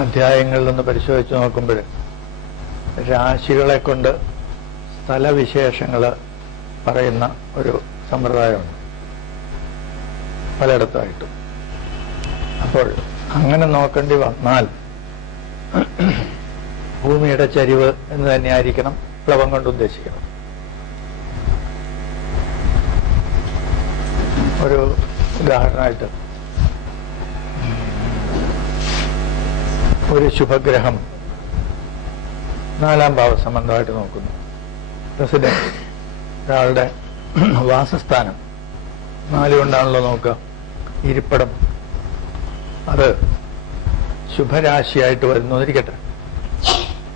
അധ്യായങ്ങളിൽ നിന്ന് പരിശോധിച്ച് നോക്കുമ്പോൾ രാശികളെ കൊണ്ട് സ്ഥലവിശേഷങ്ങൾ പറയുന്ന ഒരു സമ്പ്രദായമുണ്ട് പലയിടത്തായിട്ടും. അപ്പോൾ അങ്ങനെ നോക്കേണ്ടി വന്നാൽ ഭൂമിയുടെ ചരിവ് എന്ന് തന്നെയായിരിക്കണം പ്ലവം കൊണ്ട് ഉദ്ദേശിക്കണം. ഒരു ഉദാഹരണമായിട്ട് ഒരു ശുഭഗ്രഹം 4-ാം ഭാവ സംബന്ധമായിട്ട് നോക്കുന്നു. പ്രസിഡന്റ് ഒരാളുടെ വാസസ്ഥാനം 4 കൊണ്ടാണല്ലോ നോക്കുക. ഇരിപ്പിടം അത് ശുഭരാശിയായിട്ട് വരുന്നിരിക്കട്ടെ,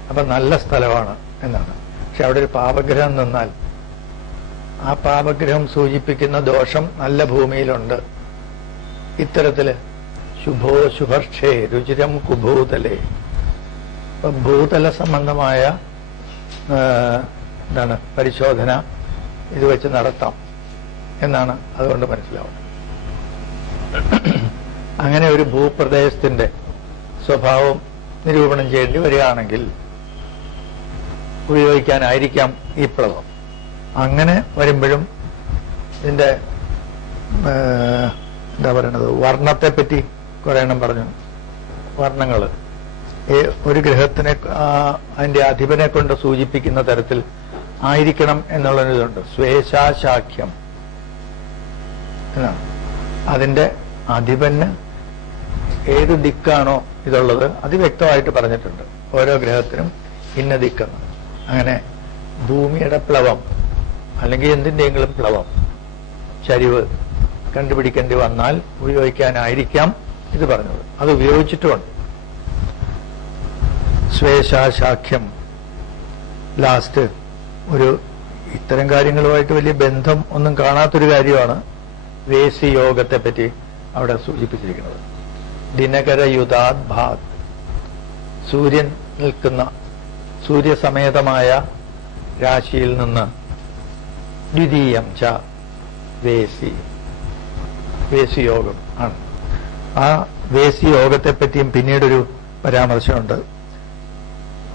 അപ്പൊ നല്ല സ്ഥലമാണ് എന്നാണ്. പക്ഷെ അവിടെ ഒരു പാപഗ്രഹം നിന്നാൽ ആ പാപഗ്രഹം സൂചിപ്പിക്കുന്ന ദോഷം നല്ല ഭൂമിയിലുണ്ട്. ഇത്തരത്തില് ശുഭോ ശുഭർക്ഷേ രുചിരം കുഭൂതലേ, ഇപ്പം ഭൂതല സംബന്ധമായ എന്താണ് പരിശോധന ഇത് വെച്ച് നടത്താം എന്നാണ് അതുകൊണ്ട് മനസ്സിലാവുന്നത്. അങ്ങനെ ഒരു ഭൂപ്രദേശത്തിന്റെ സ്വഭാവം നിരൂപണം ചെയ്യേണ്ടി വരികയാണെങ്കിൽ ഉപയോഗിക്കാനായിരിക്കാം ഈ പ്ലവം. അങ്ങനെ വരുമ്പോഴും ഇതിന്റെ എന്താ പറയണത്, വർണ്ണത്തെപ്പറ്റി കുറെ എണ്ണം പറഞ്ഞു. വർണ്ണങ്ങൾ ഒരു ഗ്രഹത്തിനെ അതിന്റെ അധിപനെ കൊണ്ട് സൂചിപ്പിക്കുന്ന തരത്തിൽ ആയിരിക്കണം എന്നുള്ളൊരിതുണ്ട്. സ്വേശാശാഖ്യം എന്നാണ്. അതിന്റെ അധിപന് ഏത് ദിക്കാണോ ഇതുള്ളത് അത് വ്യക്തമായിട്ട് പറഞ്ഞിട്ടുണ്ട്. ഓരോ ഗ്രഹത്തിനും ഇന്ന ദിക്കെന്ന്. അങ്ങനെ ഭൂമിയുടെ പ്ലവം അല്ലെങ്കിൽ എന്തിൻ്റെയെങ്കിലും പ്ലവം ചരിവ് കണ്ടുപിടിക്കേണ്ടി വന്നാൽ ഉപയോഗിക്കാനായിരിക്കാം ഇത് പറഞ്ഞത്. അത് ഉപയോഗിച്ചിട്ടുമുണ്ട്. സ്വേശാശാഖ്യം ലാസ്റ്റ് ഒരു ഇത്തരം കാര്യങ്ങളുമായിട്ട് വലിയ ബന്ധം ഒന്നും കാണാത്തൊരു കാര്യമാണ് വേസി യോഗത്തെ പറ്റി അവിടെ സൂചിപ്പിച്ചിരിക്കുന്നത്. ദിനകരയുതാത് ഭാത്, സൂര്യൻ നിൽക്കുന്ന സൂര്യസമേതമായ രാശിയിൽ നിന്ന് ദ്വിതീയം ച വേസി, വേസിയോഗം ആണ്. ആ വേസിയോഗത്തെ പറ്റിയും പിന്നീടൊരു പരാമർശമുണ്ട്.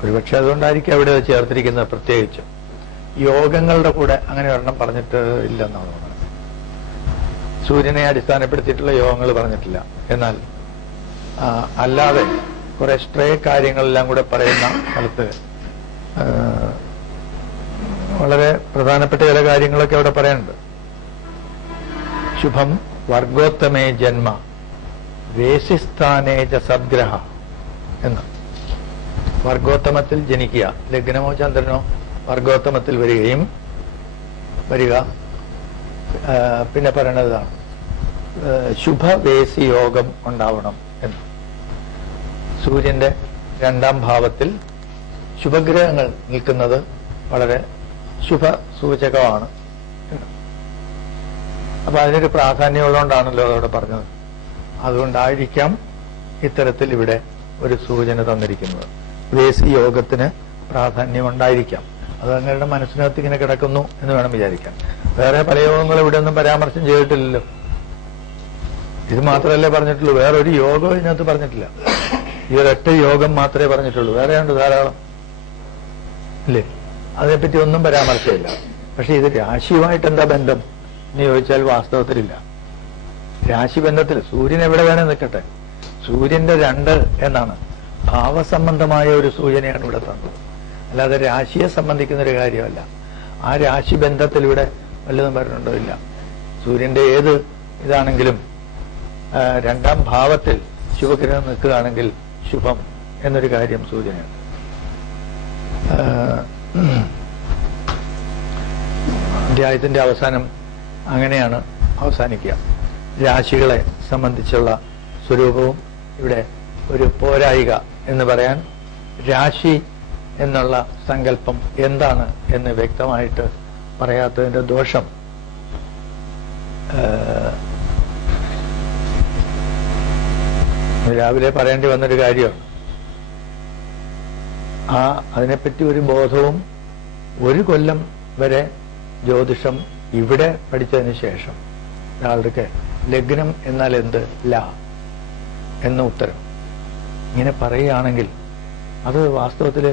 ഒരുപക്ഷെ അതുകൊണ്ടായിരിക്കും അവിടെ ചേർത്തിരിക്കുന്നത്. പ്രത്യേകിച്ച് യോഗങ്ങളുടെ കൂടെ അങ്ങനെ ഒരെണ്ണം പറഞ്ഞിട്ട് ഇല്ലെന്നാണ് തോന്നുന്നത്. സൂര്യനെ അടിസ്ഥാനപ്പെടുത്തിയിട്ടുള്ള യോഗങ്ങൾ പറഞ്ഞിട്ടില്ല. എന്നാൽ അല്ലാതെ കുറെ സ്ട്രേ കാര്യങ്ങളെല്ലാം കൂടെ പറയുന്ന സ്ഥലത്ത് വളരെ പ്രധാനപ്പെട്ട ചില കാര്യങ്ങളൊക്കെ അവിടെ പറയാനുണ്ട്. ശുഭം വർഗോത്തമേ ജന്മ വേസിസ്ഥാനേജ സദ്ഗ്രഹ എന്ന്. വർഗോത്തമത്തിൽ ജനിക്കുക, ലഗ്നമോ ചന്ദ്രനോ വർഗോത്തമത്തിൽ വരിക പിന്നെ പറയണതാണ് ശുഭവേസി യോഗം ഉണ്ടാവണം എന്ന്. സൂര്യന്റെ 2-ാം ഭാവത്തിൽ ശുഭഗ്രഹങ്ങൾ നിൽക്കുന്നത് വളരെ ശുഭ സൂചകമാണ്. അപ്പൊ അതിനൊരു പ്രാധാന്യമുള്ളതുകൊണ്ടാണല്ലോ അതവിടെ പറഞ്ഞത്. അതുകൊണ്ടായിരിക്കാം ഇത്തരത്തിൽ ഇവിടെ ഒരു സൂചന തന്നിരിക്കുന്നത്. വേസി യോഗത്തിന് പ്രാധാന്യമുണ്ടായിരിക്കാം. അത് അങ്ങയുടെ മനസ്സിനകത്ത് ഇങ്ങനെ കിടക്കുന്നു എന്ന് വേണം വിചാരിക്കാൻ. വേറെ പല യോഗങ്ങളും ഇവിടെ ഒന്നും പരാമർശം ചെയ്തിട്ടില്ലല്ലോ. ഇത് മാത്രമല്ലേ പറഞ്ഞിട്ടുള്ളൂ, വേറെ ഒരു യോഗം ഇതിനകത്ത് പറഞ്ഞിട്ടില്ല. ഈ ഒരൊറ്റ യോഗം മാത്രമേ പറഞ്ഞിട്ടുള്ളൂ. വേറെയുണ്ട് ധാരാളം അല്ലേ, അതിനെപ്പറ്റി ഒന്നും പരാമർശമില്ല. പക്ഷെ ഇത് രാശിയുമായിട്ട് എന്താ ബന്ധം എന്ന് ചോദിച്ചാൽ വാസ്തവത്തിലില്ല. രാശിബന്ധത്തിൽ സൂര്യൻ എവിടെ വേണേ നിൽക്കട്ടെ, സൂര്യന്റെ 2 എന്നാണ് ഭാവസംബന്ധമായ ഒരു സൂചനയാണ് ഇവിടെ തന്നത്. അല്ലാതെ രാശിയെ സംബന്ധിക്കുന്ന ഒരു കാര്യമല്ല. ആ രാശി ബന്ധത്തിൽ ഇവിടെ വല്ലതും പറഞ്ഞിട്ടുണ്ടോ? ഇല്ല. സൂര്യന്റെ ഏത് ഇതാണെങ്കിലും 2-ാം ഭാവത്തിൽ ശുഭഗ്രഹം നിൽക്കുകയാണെങ്കിൽ ശുഭം എന്നൊരു കാര്യം സൂചനയാണ്. അധ്യായത്തിന്റെ അവസാനം അങ്ങനെയാണ് അവസാനിക്കുക. രാശികളെ സംബന്ധിച്ചുള്ള സ്വരൂപവും ഇവിടെ ഒരു പോരായിക എന്ന് പറയാൻ രാശി എന്നുള്ള സങ്കല്പം എന്താണ് എന്ന് വ്യക്തമായിട്ട് പറയാത്തതിന്റെ ദോഷം രാവിലെ പറയേണ്ടി വന്നൊരു കാര്യമാണ്. അതിനെപ്പറ്റി ഒരു ബോധവും 1 കൊല്ലം വരെ ജ്യോതിഷം ഇവിടെ പഠിച്ചതിന് ശേഷം ഒരാളുടെ ലഗ്നം എന്നാൽ എന്ത് ല എന്ന ഉത്തരം ഇങ്ങനെ പറയുകയാണെങ്കിൽ അത് വാസ്തവത്തില്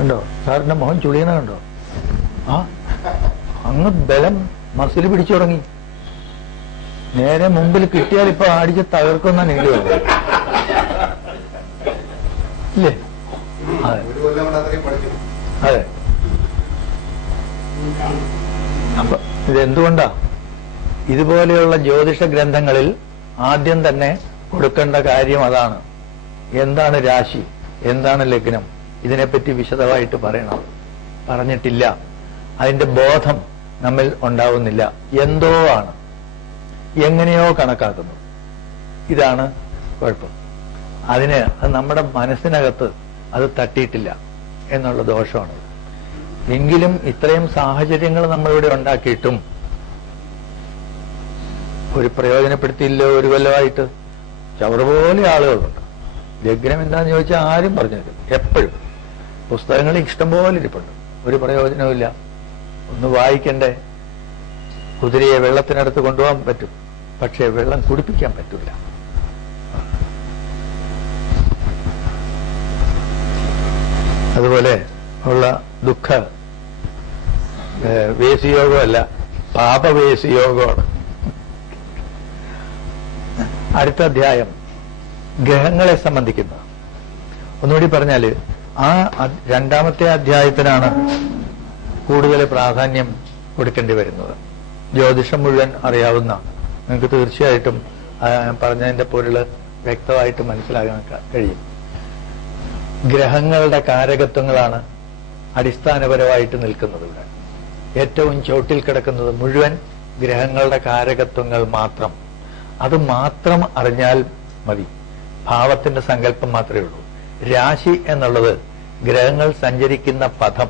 ഉണ്ടോ? സാറിന്റെ മോഹൻ ചുളിയന കണ്ടോ? ആ അങ്ങ് ബലം മസിൽ പിടിച്ചു തുടങ്ങി. നേരെ മുമ്പിൽ കിട്ടിയാൽ ഇപ്പൊ അടിച്ച് തകർക്കുന്ന എനിക്ക് തോന്നുന്നു. ഇല്ലേ? അതെ അതെ. അപ്പൊ ഇതെന്തുകൊണ്ടാ? ഇതുപോലെയുള്ള ജ്യോതിഷ ഗ്രന്ഥങ്ങളിൽ ആദ്യം തന്നെ കൊടുക്കേണ്ട കാര്യം അതാണ്. എന്താണ് രാശി, എന്താണ് ലഗ്നം, ഇതിനെപ്പറ്റി വിശദമായിട്ട് പറയണം. പറഞ്ഞിട്ടില്ല. അതിന്റെ ബോധം നമ്മിൽ ഉണ്ടാവുന്നില്ല. എന്തോ ആണ്, എങ്ങനെയോ കണക്കാക്കുന്നു. ഇതാണ് കുഴപ്പം. അത് നമ്മുടെ മനസ്സിനകത്ത് അത് തട്ടിയിട്ടില്ല എന്നുള്ള ദോഷമാണ്. എങ്കിലും ഇത്രയും സാഹചര്യങ്ങൾ നമ്മളിവിടെ ഉണ്ടാക്കിയിട്ടും ഒരു പ്രയോജനപ്പെടുത്തിയില്ലോ. ഒരു കൊല്ലമായിട്ട് ചവറ് പോലെ ആളുകളുണ്ട്. ലഗ്നം എന്താന്ന് ചോദിച്ചാൽ ആരും പറഞ്ഞില്ല. എപ്പോഴും പുസ്തകങ്ങൾ ഇഷ്ടംപോലെ ഇരിപ്പുണ്ട്, ഒരു പ്രയോജനവുമില്ല. ഒന്ന് വായിക്കണ്ടേ? കുതിരയെ വെള്ളത്തിനടുത്ത് കൊണ്ടുപോകാൻ പറ്റും, പക്ഷെ വെള്ളം കുടിപ്പിക്കാൻ പറ്റില്ല. അതുപോലെ ഉള്ള ദുഃഖ വേസിയോഗമല്ല, പാപവേസിയോഗമാണ്. അടുത്ത അധ്യായം ഗ്രഹങ്ങളെ സംബന്ധിക്കുന്ന. ഒന്നുകൂടി പറഞ്ഞാല് ആ രണ്ടാമത്തെ അധ്യായത്തിനാണ് കൂടുതൽ പ്രാധാന്യം കൊടുക്കേണ്ടി വരുന്നത്. ജ്യോതിഷം മുഴുവൻ അറിയാവുന്ന നിങ്ങൾക്ക് തീർച്ചയായിട്ടും പറഞ്ഞതിന്റെ പൊരുള് വ്യക്തമായിട്ട് മനസ്സിലാക്കാൻ കഴിയും. ഗ്രഹങ്ങളുടെ കാരകത്വങ്ങളാണ് അടിസ്ഥാനപരമായിട്ട് നിൽക്കുന്നത്. ഇവിടെ ഏറ്റവും ചോട്ടിൽ കിടക്കുന്നത് മുഴുവൻ ഗ്രഹങ്ങളുടെ കാരകത്വങ്ങൾ മാത്രം. അത് മാത്രം അറിഞ്ഞാൽ മതി. ഭാവത്തിന്റെ സങ്കല്പം മാത്രമേ ഉള്ളൂ. രാശി എന്നുള്ളത് ഗ്രഹങ്ങൾ സഞ്ചരിക്കുന്ന പഥം,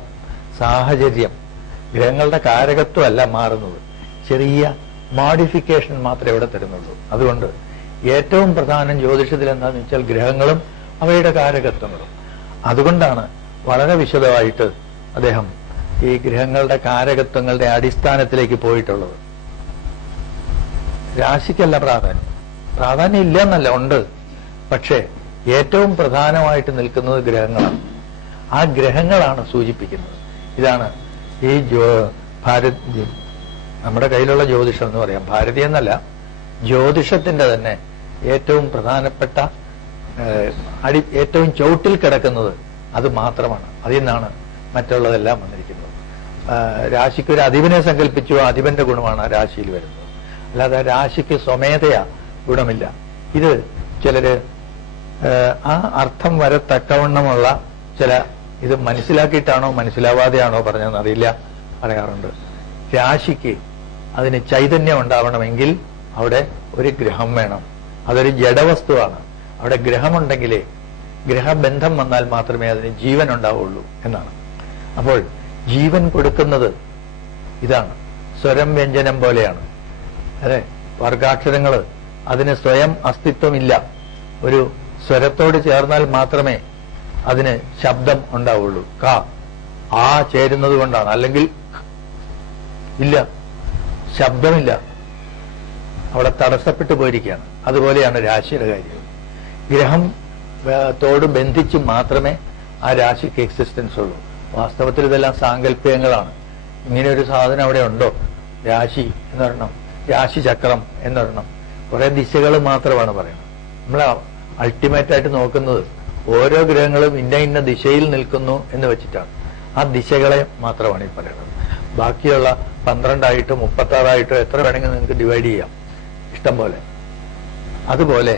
സാഹചര്യം, ഗ്രഹങ്ങളുടെ കാരകത്വമല്ല മാറുന്നത്. ചെറിയ മോഡിഫിക്കേഷൻ മാത്രമേ ഇവിടെ തരുന്നുള്ളൂ. അതുകൊണ്ട് ഏറ്റവും പ്രധാനം ജ്യോതിഷത്തിൽ എന്താണെന്ന് വെച്ചാൽ ഗ്രഹങ്ങളും അവയുടെ കാരകത്വങ്ങളും. അതുകൊണ്ടാണ് വളരെ വിശദമായിട്ട് അദ്ദേഹം ഈ ഗ്രഹങ്ങളുടെ കാരകത്വങ്ങളുടെ അടിസ്ഥാനത്തിലേക്ക് പോയിട്ടുള്ളത്. രാശിക്കല്ല പ്രാധാന്യം ഇല്ല എന്നല്ല, ഉണ്ട്. പക്ഷേ ഏറ്റവും പ്രധാനമായിട്ട് നിൽക്കുന്നത് ഗ്രഹങ്ങളാണ്. ആ ഗ്രഹങ്ങളാണ് സൂചിപ്പിക്കുന്നത്. ഇതാണ് ഈ നമ്മുടെ കയ്യിലുള്ള ജ്യോതിഷം എന്ന് പറയാം. ഭാരതീയ എന്നല്ല, ജ്യോതിഷത്തിന്റെ തന്നെ ഏറ്റവും പ്രധാനപ്പെട്ട ഏറ്റവും ചുവട്ടിൽ കിടക്കുന്നത് അത് മാത്രമാണ്. അതിൽ നിന്നാണ് മറ്റുള്ളതെല്ലാം വന്നിരിക്കുന്നത്. രാശിക്ക് ഒരു അധിപനെ സങ്കല്പിച്ചു, അധിപന്റെ ഗുണമാണ് രാശിയിൽ വരുന്നത്. അല്ലാതെ രാശിക്ക് സ്വമേധയാ ഗുണമില്ല. ഇത് ചിലര് ആ അർത്ഥം വരത്തക്കവണ്ണമുള്ള ചില ഇത് മനസ്സിലാക്കിയിട്ടാണോ മനസ്സിലാവാതെയാണോ പറഞ്ഞതെന്നറിയില്ല, പറയാറുണ്ട്. രാശിക്ക് അതിന് ചൈതന്യം ഉണ്ടാവണമെങ്കിൽ അവിടെ ഒരു ഗ്രഹം വേണം. അതൊരു ജഡവസ്തുവാണ്. അവിടെ ഗ്രഹമുണ്ടെങ്കിലേ, ഗ്രഹബന്ധം വന്നാൽ മാത്രമേ അതിന് ജീവൻ ഉണ്ടാവുള്ളൂ എന്നാണ്. അപ്പോൾ ജീവൻ കൊടുക്കുന്നത് ഇതാണ്. സ്വരം വ്യഞ്ജനം പോലെയാണ്. അതെ, വർഗാക്ഷരങ്ങൾ അതിന് സ്വയം അസ്തിത്വമില്ല. ഒരു സ്വരത്തോട് ചേർന്നാൽ മാത്രമേ അതിന് ശബ്ദം ഉണ്ടാവുള്ളൂ. ക ആ ചേരുന്നത് കൊണ്ടാണ്, അല്ലെങ്കിൽ ഇല്ല, ശബ്ദമില്ല. അവിടെ തടസ്സപ്പെട്ടു പോയിരിക്കുകയാണ്. അതുപോലെയാണ് രാശിയുടെ കാര്യം. ഗ്രഹം തോട് ബന്ധിച്ച് മാത്രമേ ആ രാശിക്ക് എക്സിസ്റ്റൻസ് ഉള്ളൂ. വാസ്തവത്തിൽ ഇതെല്ലാം സാങ്കല്പികങ്ങളാണ്. ഇങ്ങനെ ഒരു സാധനം അവിടെ ഉണ്ടോ? രാശി എന്നൊരെണ്ണം, രാശിചക്രം എന്നൊരെണ്ണം, കുറെ ദിശകൾ മാത്രമാണ് പറയുന്നത്. നമ്മൾ അൾട്ടിമേറ്റ് ആയിട്ട് നോക്കുന്നത് ഓരോ ഗ്രഹങ്ങളും ഇന്ന ഇന്ന ദിശയിൽ നിൽക്കുന്നു എന്ന് വെച്ചിട്ടാണ്. ആ ദിശകളെ മാത്രമാണ് ഈ പറയുന്നത്. ബാക്കിയുള്ള 12 36 എത്ര വേണമെങ്കിൽ നിങ്ങൾക്ക് ഡിവൈഡ് ചെയ്യാം, ഇഷ്ടം പോലെ. അതുപോലെ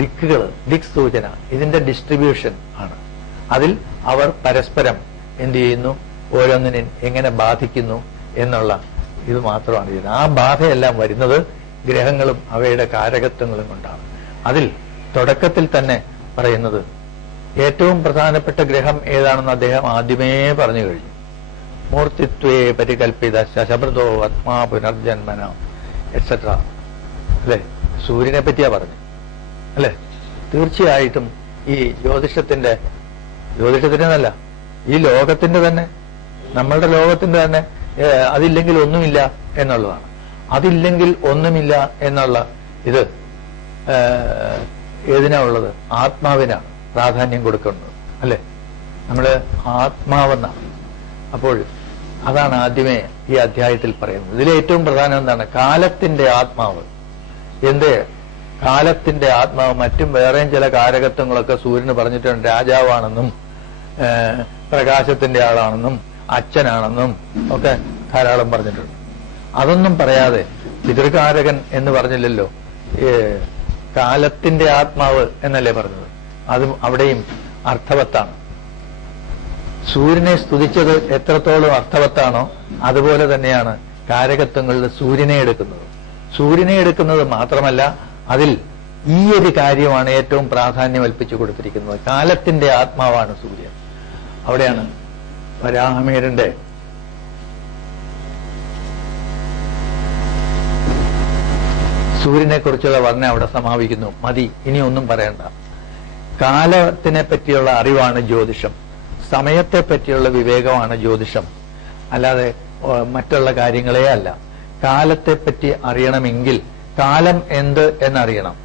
ദിക്കുകൾ, ദിക് സൂചന, ഇതിന്റെ ഡിസ്ട്രിബ്യൂഷൻ ആണ്. അതിൽ അവർ പരസ്പരം എന്ത് ചെയ്യുന്നു, ഓരോന്നിനെ എങ്ങനെ ബാധിക്കുന്നു എന്നുള്ള ഇത് മാത്രമാണ് ചെയ്യുന്നത്. ആ ബാധയെല്ലാം വരുന്നത് ഗ്രഹങ്ങളും അവയുടെ കാരകത്വങ്ങളും കൊണ്ടാണ്. അതിൽ തുടക്കത്തിൽ തന്നെ പറയുന്നത് ഏറ്റവും പ്രധാനപ്പെട്ട ഗ്രഹം ഏതാണെന്ന് അദ്ദേഹം ആദ്യമേ പറഞ്ഞു കഴിഞ്ഞു. മൂർത്തിത്വേ പരികൽപ്പിത ശശബ്ദോ ആത്മാ പുനർജന്മന എക്സെട്ര. അല്ലെ, സൂര്യനെ പറ്റിയാ പറഞ്ഞു അല്ലെ. തീർച്ചയായിട്ടും ഈ ജ്യോതിഷത്തിനല്ല, ഈ ലോകത്തിന്റെ തന്നെ, നമ്മളുടെ ലോകത്തിന്റെ തന്നെ അതില്ലെങ്കിൽ ഒന്നുമില്ല എന്നുള്ളതാണ്. അതില്ലെങ്കിൽ ഒന്നുമില്ല എന്നുള്ള ഇത് ഏതിനാ ഉള്ളത്? ആത്മാവിനാണ് പ്രാധാന്യം കൊടുക്കുന്നത്, അല്ലെ? നമ്മള് ആത്മാവെന്നാണ്. അപ്പോൾ അതാണ് ആദ്യമേ ഈ അധ്യായത്തിൽ പറയുന്നത്. ഇതിൽ ഏറ്റവും പ്രധാനം എന്താണ്? കാലത്തിന്റെ ആത്മാവ്. എന്ത് കാലത്തിന്റെ ആത്മാവ്? മറ്റും വേറെയും ചില കാരകത്വങ്ങളൊക്കെ സൂര്യന് പറഞ്ഞിട്ടുണ്ട്. രാജാവാണെന്നും പ്രകാശത്തിന്റെ ആളാണെന്നും അച്ഛനാണെന്നും ഒക്കെ ധാരാളം പറഞ്ഞിട്ടുണ്ട്. അതൊന്നും പറയാതെ പിതൃകാരകൻ എന്ന് പറഞ്ഞില്ലല്ലോ, കാലത്തിന്റെ ആത്മാവ് എന്നല്ലേ പറഞ്ഞത്? അതും അവിടെയും അർത്ഥവത്താണ്. സൂര്യനെ സ്തുതിച്ചത് എത്രത്തോളം അർത്ഥവത്താണോ അതുപോലെ തന്നെയാണ് കാരകത്വങ്ങളിൽ സൂര്യനെ എടുക്കുന്നത്. സൂര്യനെ എടുക്കുന്നത് മാത്രമല്ല, അതിൽ ഈ ഒരു കാര്യമാണ് ഏറ്റവും പ്രാധാന്യം കൽപ്പിച്ചു കൊടുത്തിരിക്കുന്നത്. കാലത്തിന്റെ ആത്മാവാണ് സൂര്യൻ. അവിടെയാണ് വരാഹമീരന്റെ സൂര്യനെ കുറിച്ചുള്ള വർണ്ണന അവിടെ സമാപിക്കുന്നു. മതി, ഇനി ഒന്നും പറയണ്ട. കാലത്തിനെ പറ്റിയുള്ള അറിവാണ് ജ്യോതിഷം, സമയത്തെ പറ്റിയുള്ള വിവേകമാണ് ജ്യോതിഷം, അല്ലാതെ മറ്റുള്ള കാര്യങ്ങളേ അല്ല. കാലത്തെപ്പറ്റി അറിയണമെങ്കിൽ കാലം എന്ത് എന്നറിയണം.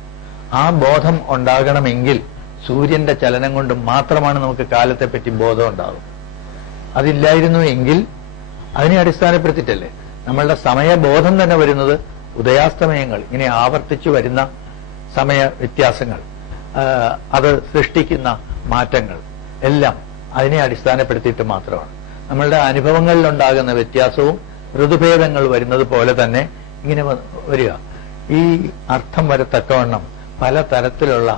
ആ ബോധം ഉണ്ടാകണമെങ്കിൽ സൂര്യന്റെ ചലനം കൊണ്ട് മാത്രമാണ് നമുക്ക് കാലത്തെപ്പറ്റി ബോധം ഉണ്ടാകും. അതില്ലായിരുന്നു എങ്കിൽ അതിനെ അടിസ്ഥാനപ്പെടുത്തിയിട്ടല്ലേ നമ്മളുടെ സമയബോധം തന്നെ വരുന്നത്. ഉദയാസ്തമയങ്ങൾ, ഇങ്ങനെ ആവർത്തിച്ചു വരുന്ന സമയ വ്യത്യാസങ്ങൾ, അത് സൃഷ്ടിക്കുന്ന മാറ്റങ്ങൾ എല്ലാം അതിനെ അടിസ്ഥാനപ്പെടുത്തിയിട്ട് മാത്രമാണ്. നമ്മളുടെ അനുഭവങ്ങളിലുണ്ടാകുന്ന വ്യത്യാസവും ഋതുഭേദങ്ങൾ വരുന്നത് പോലെ തന്നെ ഇങ്ങനെ വരിക. ഈ അർത്ഥം വരത്തക്കവണ്ണം പല തരത്തിലുള്ള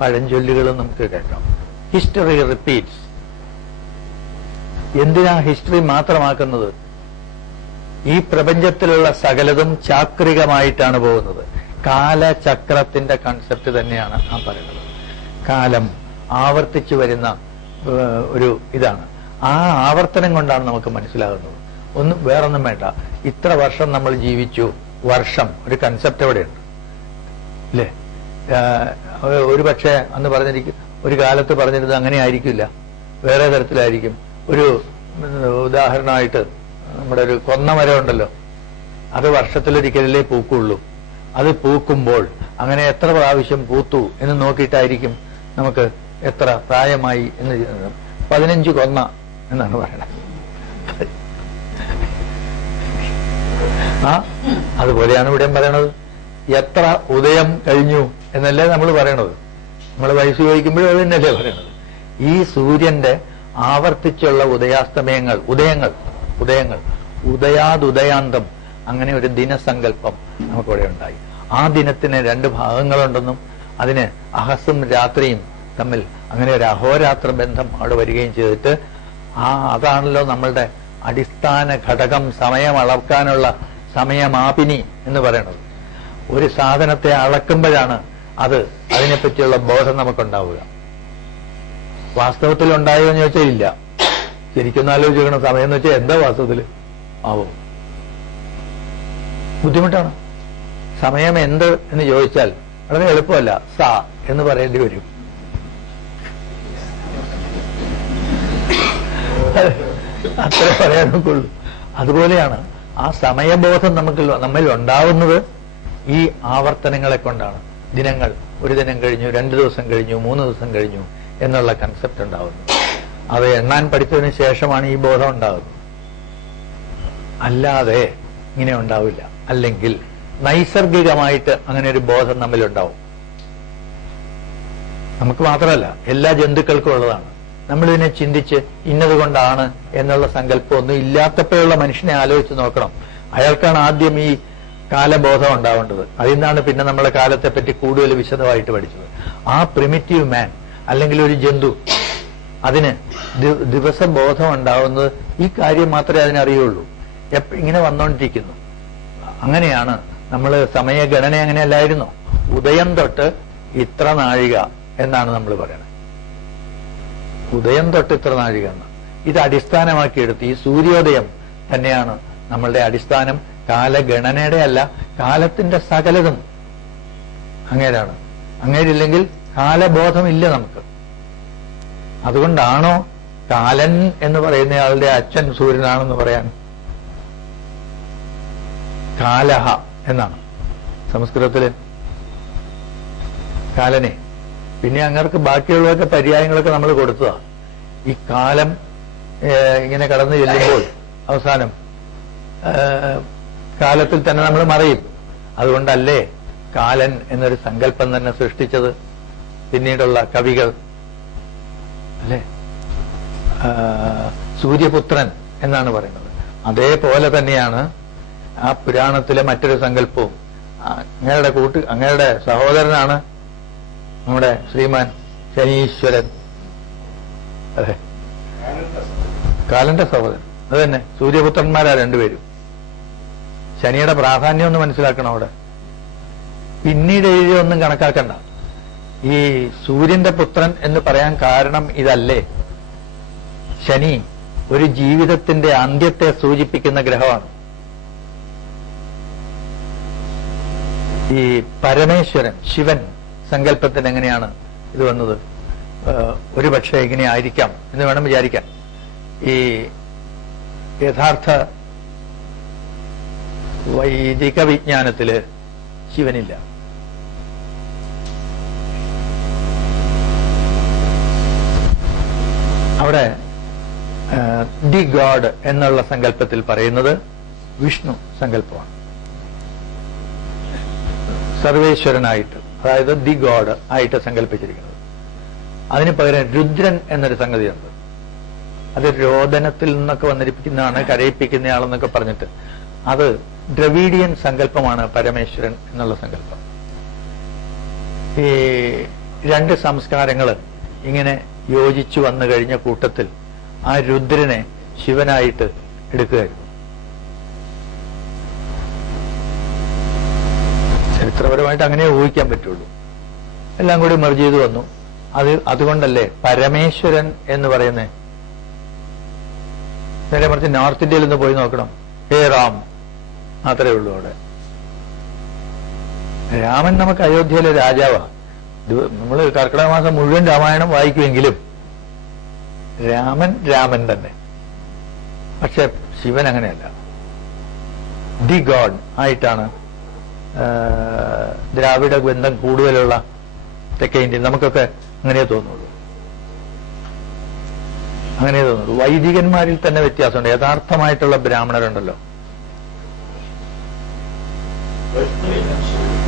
പഴഞ്ചൊല്ലുകളും നമുക്ക് കേൾക്കാം. History repeats. എന്തിനാ ഹിസ്റ്ററി മാത്രമാക്കുന്നത്? ഈ പ്രപഞ്ചത്തിലുള്ള സകലതും ചാക്രികമായിട്ടാണ് പോകുന്നത്. കാലചക്രത്തിന്റെ കൺസെപ്റ്റ് തന്നെയാണ് ആ പറയുന്നത്. കാലം ആവർത്തിച്ചു വരുന്ന ഒരു ഇതാണ്. ആ ആവർത്തനം കൊണ്ടാണ് നമുക്ക് മനസ്സിലാകുന്നത്. വേറൊന്നും വേണ്ട. ഇത്ര വർഷം നമ്മൾ ജീവിച്ചു. വർഷം ഒരു കൺസെപ്റ്റ് എവിടെയുണ്ട്, അല്ലേ? ഒരു പക്ഷേ അന്ന് പറഞ്ഞിരിക്കും, ഒരു കാലത്ത് പറഞ്ഞിരുന്നത് അങ്ങനെ ആയിരിക്കില്ല, വേറെ തരത്തിലായിരിക്കും. ഒരു ഉദാഹരണമായിട്ട് നമ്മുടെ ഒരു കൊന്നമരം ഉണ്ടല്ലോ, അത് വർഷത്തിലൊരിക്കലല്ലേ പൂക്കുള്ളൂ. അത് പൂക്കുമ്പോൾ അങ്ങനെ എത്ര പ്രാവശ്യം പൂത്തു എന്ന് നോക്കിയിട്ടായിരിക്കും നമുക്ക് എത്ര പ്രായമായി എന്ന്. 15 കൊന്ന എന്നാണ് പറയുന്നത്. അതുപോലെയാണ് ഇവിടെയും പറയണത്. എത്ര ഉദയം കഴിഞ്ഞു എന്നല്ലേ നമ്മൾ പറയണത്. നമ്മൾ വയസ്സ് ചോദിക്കുമ്പോഴും അത് തന്നെയല്ലേ പറയണത്. ഈ സൂര്യന്റെ ആവർത്തിച്ചുള്ള ഉദയാസ്തമയങ്ങൾ, ഉദയങ്ങൾ ഉദയാദുദയാന്തം, അങ്ങനെ ഒരു ദിനസങ്കല്പം നമുക്കിവിടെ ഉണ്ടായി. ആ ദിനത്തിന് 2 ഭാഗങ്ങളുണ്ടെന്നും അതിന് അഹസും രാത്രിയും തമ്മിൽ അങ്ങനെ ഒരു അഹോരാത്ര ബന്ധം അവിടെ വരികയും ചെയ്തിട്ട് അതാണല്ലോ നമ്മളുടെ അടിസ്ഥാന ഘടകം. സമയം അളക്കാനുള്ള സമയമാപിനി എന്ന് പറയുന്നത്. ഒരു സാധനത്തെ അളക്കുമ്പോഴാണ് അതിനെപ്പറ്റിയുള്ള ബോധം നമുക്കുണ്ടാവുക. വാസ്തവത്തിൽ ഉണ്ടായോ എന്ന് ചോദിച്ചാൽ ഇല്ല. ശരിക്കും ആലോചിക്കണം, സമയം എന്ന് വെച്ചാൽ എന്താ വാസ്തവത്തിൽ ആവോ? ബുദ്ധിമുട്ടാണ്. സമയം എന്ത് എന്ന് ചോദിച്ചാൽ വളരെ എളുപ്പമല്ല. സ എന്ന് പറയേണ്ടി വരും. അത്ര പറയാൻ നോക്കുള്ളൂ. അതുപോലെയാണ് ആ സമയബോധം നമ്മിൽ ഉണ്ടാവുന്നത് ഈ ആവർത്തനങ്ങളെ കൊണ്ടാണ്. ദിനങ്ങൾ, ഒരു ദിനം കഴിഞ്ഞു, 2 ദിവസം കഴിഞ്ഞു, 3 ദിവസം കഴിഞ്ഞു എന്നുള്ള കൺസെപ്റ്റ് ഉണ്ടാവുന്നു. അത് എണ്ണാൻ പഠിച്ചതിന് ശേഷമാണ് ഈ ബോധം ഉണ്ടാകുന്നത്. അല്ലാതെ ഇങ്ങനെ ഉണ്ടാവില്ല. അല്ലെങ്കിൽ നൈസർഗികമായിട്ട് അങ്ങനെ ഒരു ബോധം നമ്മിലുണ്ടാവും. നമുക്ക് മാത്രമല്ല, എല്ലാ ജന്തുക്കൾക്കും ഉള്ളതാണ്. നമ്മളിതിനെ ചിന്തിച്ച് ഇന്നതുകൊണ്ടാണ് എന്നുള്ള സങ്കല്പമൊന്നും ഇല്ലാത്തപ്പോഴുള്ള മനുഷ്യനെ ആലോചിച്ച് നോക്കണം. അയാൾക്കാണ് ആദ്യം ഈ കാലബോധം ഉണ്ടാവേണ്ടത്. അതിൽ നിന്നാണ് പിന്നെ നമ്മളെ കാലത്തെപ്പറ്റി കൂടുതൽ വിശദമായിട്ട് പഠിച്ചത്. ആ പ്രിമിറ്റീവ് മാൻ അല്ലെങ്കിൽ ഒരു ജന്തു, അതിന് ദിവസബോധം ഉണ്ടാവുന്നത് ഈ കാര്യം മാത്രമേ അതിനറിയുള്ളൂ. ഇങ്ങനെ വന്നുകൊണ്ടിരിക്കുന്നു. അങ്ങനെയാണ് നമ്മൾ സമയഗണന അങ്ങനെയല്ലായിരുന്നോ? ഉദയം തൊട്ട് ഇത്ര നാഴിക എന്നാണ് നമ്മൾ പറയുന്നത്. ഉദയം തൊട്ട് ഇത്ര നാഴിക എന്ന് ഇത് അടിസ്ഥാനമാക്കിയെടുത്ത് ഈ സൂര്യോദയം തന്നെയാണ് നമ്മളുടെ അടിസ്ഥാനം. കാലഗണനയുടെ അല്ല, കാലത്തിന്റെ സകലതും അങ്ങേരാണ്. അങ്ങേരില്ലെങ്കിൽ കാലബോധമില്ല നമുക്ക്. അതുകൊണ്ടാണോ കാലൻ എന്ന് പറയുന്നയാളുടെ അച്ഛൻ സൂര്യനാണെന്ന് പറയാൻ? കാലഹ എന്നാണ് സംസ്കൃതത്തില്. കാലനെ പിന്നെ അങ്ങർക്ക് ബാക്കിയുള്ളതൊക്കെ പര്യായങ്ങളൊക്കെ നമ്മൾ കൊടുത്തതാ. ഈ കാലം ഇങ്ങനെ കടന്നു ചെല്ലുമ്പോൾ അവസാനം കാലത്തിൽ തന്നെ നമ്മൾ മറയും. അതുകൊണ്ടല്ലേ കാലൻ എന്നൊരു സങ്കല്പം തന്നെ സൃഷ്ടിച്ചത് പിന്നീടുള്ള കവികൾ, അല്ലേ? സൂര്യപുത്രൻ എന്നാണ് പറയുന്നത്. അതേപോലെ തന്നെയാണ് ആ പുരാണത്തിലെ മറ്റൊരു സങ്കല്പവും. അങ്ങയുടെ സഹോദരനാണ് നമ്മുടെ ശ്രീമാൻ ശനീശ്വരൻ. അതെ, കാലന്റെ സഹോദരൻ. അത് തന്നെ, സൂര്യപുത്രന്മാരാ രണ്ടുപേരും. ശനിയുടെ പ്രാധാന്യം ഒന്ന് മനസ്സിലാക്കണം അവിടെ. പിന്നീട് എഴുതിയൊന്നും കണക്കാക്കണ്ട. ഈ സൂര്യന്റെ പുത്രൻ എന്ന് പറയാൻ കാരണം ഇതല്ലേ? ശനി ഒരു ജീവിതത്തിന്റെ അന്ത്യത്തെ സൂചിപ്പിക്കുന്ന ഗ്രഹമാണ്. ഈ പരമേശ്വരൻ, ശിവൻ സങ്കല്പത്തിന് എങ്ങനെയാണ് ഇത് വന്നത്? ഒരുപക്ഷെ ഇങ്ങനെ ആയിരിക്കാം എന്ന് വേണം വിചാരിക്കാൻ. ഈ യഥാർത്ഥ വൈദിക വിജ്ഞാനത്തില് ശിവനില്ല. അവിടെ ദി ഗോഡ് എന്നുള്ള സങ്കല്പത്തിൽ പറയുന്നത് വിഷ്ണു സങ്കല്പമാണ്. സർവേശ്വരനായിട്ട്, അതായത് ദി ഗോഡ് ആയിട്ട് സങ്കല്പിച്ചിരിക്കുന്നത്. അതിന് പകരം രുദ്രൻ എന്നൊരു സംഗതിയുണ്ട്. അത് രോദനത്തിൽ നിന്നൊക്കെ വന്നിരിക്കുന്നതാണ്, കരയിപ്പിക്കുന്നയാളെന്നൊക്കെ പറഞ്ഞിട്ട്. അത് ദ്രവീഡിയൻ സങ്കല്പമാണ് പരമേശ്വരൻ എന്നുള്ള സങ്കല്പം. ഈ രണ്ട് സംസ്കാരങ്ങൾ ഇങ്ങനെ യോജിച്ചു വന്നു കഴിഞ്ഞ കൂട്ടത്തിൽ ആ രുദ്രനെ ശിവനായിട്ട് എടുക്കുകയായിരുന്നു. ചരിത്രപരമായിട്ട് അങ്ങനെ ഊഹിക്കാൻ പറ്റുള്ളൂ. എല്ലാം കൂടി മെർജ് ചെയ്തു വന്നു. അതുകൊണ്ടല്ലേ പരമേശ്വരൻ എന്ന് പറയുന്നേ. നേരെ മറിച്ച് നോർത്ത് ഇന്ത്യയിൽ നിന്ന് പോയി നോക്കണം, ഹേ റാം മാത്രമേ ഉള്ളൂ അവിടെ. രാമൻ നമുക്ക് അയോധ്യയിലെ രാജാവാ. നമ്മൾ കർക്കിടക മാസം മുഴുവൻ രാമായണം വായിക്കുമെങ്കിലും രാമൻ തന്നെ. പക്ഷെ ശിവൻ അങ്ങനെയല്ല. ദി ഗോഡ് ആയിട്ടാണ് ദ്രാവിഡ ബന്ധം കൂടുതലുള്ള തെക്കേ ഇന്ത്യയിൽ നമുക്കൊക്കെ അങ്ങനെ തോന്നുള്ളൂ. വൈദികന്മാരിൽ തന്നെ വ്യത്യാസമുണ്ട്. യഥാർത്ഥമായിട്ടുള്ള ബ്രാഹ്മണരുണ്ടല്ലോ,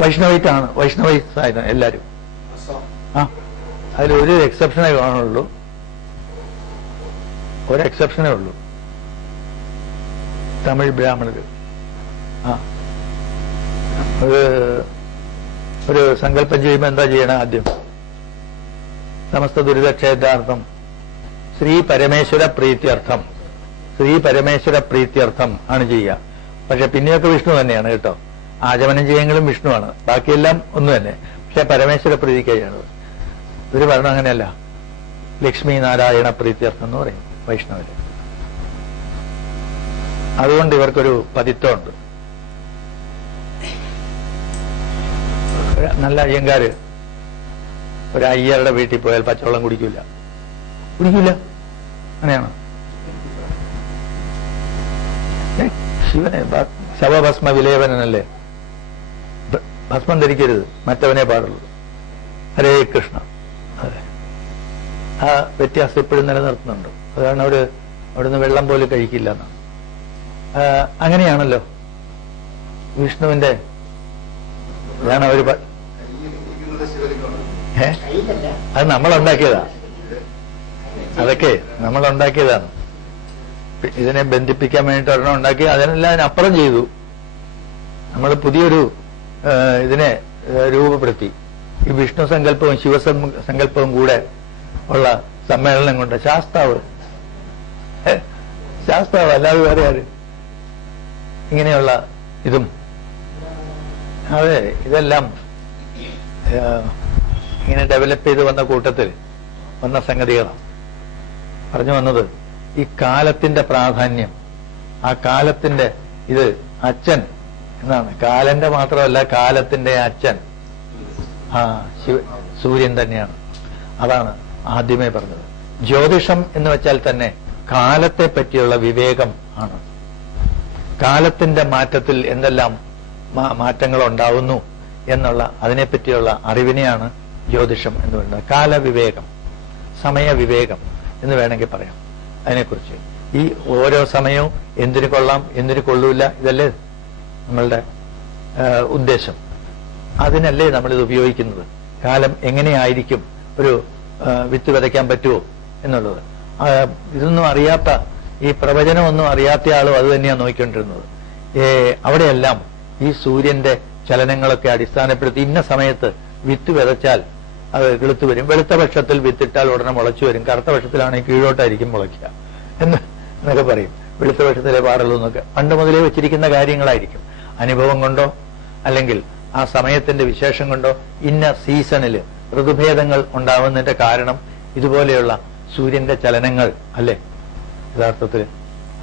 വൈഷ്ണവൈറ്റ്സ് ആയിരുന്നു എല്ലാവരും. അതിലൊരു എക്സെപ്ഷനേ കാണുള്ളൂ. ഒരു എക്സെപ്ഷനേ ഉള്ളൂ, തമിഴ് ബ്രാഹ്മണര്. ഒരു സങ്കല്പം ചെയ്യുമ്പോൾ എന്താ ചെയ്യണം? ആദ്യം സമസ്ത ദുരിതക്ഷേത്രാർത്ഥം ശ്രീ പരമേശ്വര പ്രീത്യർത്ഥം ആണ് ചെയ്യുക. പക്ഷെ പിന്നെയൊക്കെ വിഷ്ണു തന്നെയാണ് കേട്ടോ. ആചമനം ചെയ്യെങ്കിലും വിഷ്ണുവാണ്, ബാക്കിയെല്ലാം ഒന്ന് തന്നെ. പക്ഷെ പരമേശ്വര പ്രീതിക്ക് ചെയ്യണത്. ഇവര് പറഞ്ഞു അങ്ങനെയല്ല, ലക്ഷ്മി നാരായണ പ്രീത്യർത്ഥം എന്ന് പറയും വൈഷ്ണവര്. അതുകൊണ്ട് ഇവർക്കൊരു പതിത്വമുണ്ട്. നല്ല അയ്യങ്കാര് ഒരു അയ്യരുടെ വീട്ടിൽ പോയാൽ പച്ചവെള്ളം കുടിക്കൂല. അങ്ങനെയാണ്. ശിവനെ ശവഭസ്മ വിലേപനല്ലേ, ഭസ്മം ധരിക്കരുത്, മറ്റവനെ പാടുള്ളൂ. ഹരേ കൃഷ്ണ. അതെ, ആ വ്യത്യാസം ഇപ്പോഴും നിലനിർത്തുന്നുണ്ട്. അതാണ് അവിടുന്ന് വെള്ളം പോലും കഴിക്കില്ല എന്നാണ്. അങ്ങനെയാണല്ലോ വിഷ്ണുവിന്റെ. അതാണ് അവര് അത് നമ്മളുണ്ടാക്കിയതാ. അതൊക്കെ നമ്മളുണ്ടാക്കിയതാണ്. ഇതിനെ ബന്ധിപ്പിക്കാൻ വേണ്ടിയിട്ട് ഒരെണ്ണം ഉണ്ടാക്കി, അതിനെല്ലാം അതിനപ്പുറം ചെയ്തു. നമ്മൾ പുതിയൊരു ഇതിനെ രൂപപ്പെടുത്തി. ഈ വിഷ്ണു സങ്കല്പവും ശിവസങ്കല്പവും കൂടെ ഉള്ള സമ്മേളനം കൊണ്ട് ശാസ്താവ് അല്ലാതെ വേറെ ആര്? ഇങ്ങനെയുള്ള ഇതും അതെ, ഇതെല്ലാം ഇങ്ങനെ ഡെവലപ്പ് ചെയ്ത് വന്ന കൂട്ടത്തിൽ വന്ന സംഗതികളാണ്. പറഞ്ഞു വന്നത് ഈ കാലത്തിന്റെ പ്രാധാന്യം, ആ കാലത്തിന്റെ ഇത് അച്ഛൻ എന്നാണ്. കാലന്റെ മാത്രമല്ല, കാലത്തിന്റെ അച്ഛൻ സൂര്യൻ തന്നെയാണ്. അതാണ് ആദ്യമേ പറഞ്ഞത്. ജ്യോതിഷം എന്ന് വെച്ചാൽ തന്നെ കാലത്തെ പറ്റിയുള്ള വിവേകം ആണ്. കാലത്തിന്റെ മാറ്റത്തിൽ എന്തെല്ലാം മാറ്റങ്ങൾ ഉണ്ടാവുന്നു എന്നുള്ള അതിനെപ്പറ്റിയുള്ള അറിവിനെയാണ് ജ്യോതിഷം എന്ന് പറയുന്നത്. കാലവിവേകം, സമയവിവേകം എന്ന് വേണമെങ്കിൽ പറയാം അതിനെക്കുറിച്ച്. ഈ ഓരോ സമയവും എന്തിനു കൊള്ളാം എന്തിനു കൊള്ളൂല, ഇതല്ലേ നമ്മളുടെ ഉദ്ദേശം. അതിനല്ലേ നമ്മളിത് ഉപയോഗിക്കുന്നത്. കാലം എങ്ങനെയായിരിക്കും, ഒരു വിത്ത് വിതയ്ക്കാൻ പറ്റുമോ എന്നുള്ളത്. ഇതൊന്നും അറിയാത്ത, ഈ പ്രവചനമൊന്നും അറിയാത്ത ആളും അത് തന്നെയാണ് നോക്കിക്കൊണ്ടിരുന്നത്. അവിടെയെല്ലാം ഈ സൂര്യന്റെ ചലനങ്ങളൊക്കെ അടിസ്ഥാനപ്പെടുത്തി ഇന്ന സമയത്ത് വിത്ത് വിതച്ചാൽ അത് കിളുത്തു വരും, വെളുത്ത പക്ഷത്തിൽ വിത്തിട്ടാൽ ഉടനെ മുളച്ചു വരും, കറുത്ത പക്ഷത്തിലാണെങ്കിൽ കീഴോട്ടായിരിക്കും മുളയ്ക്കുക എന്നൊക്കെ പറയും. വെളുത്ത പക്ഷത്തിലെ പാടുള്ളൂ എന്നൊക്കെ പണ്ട് മുതലേ വെച്ചിരിക്കുന്ന കാര്യങ്ങളായിരിക്കും. അനുഭവം കൊണ്ടോ അല്ലെങ്കിൽ ആ സമയത്തിന്റെ വിശേഷം കൊണ്ടോ ഇന്ന സീസണില് ഋതുഭേദങ്ങൾ ഉണ്ടാവുന്നതിന്റെ കാരണം ഇതുപോലെയുള്ള സൂര്യന്റെ ചലനങ്ങൾ അല്ലേ യഥാർത്ഥത്തിൽ.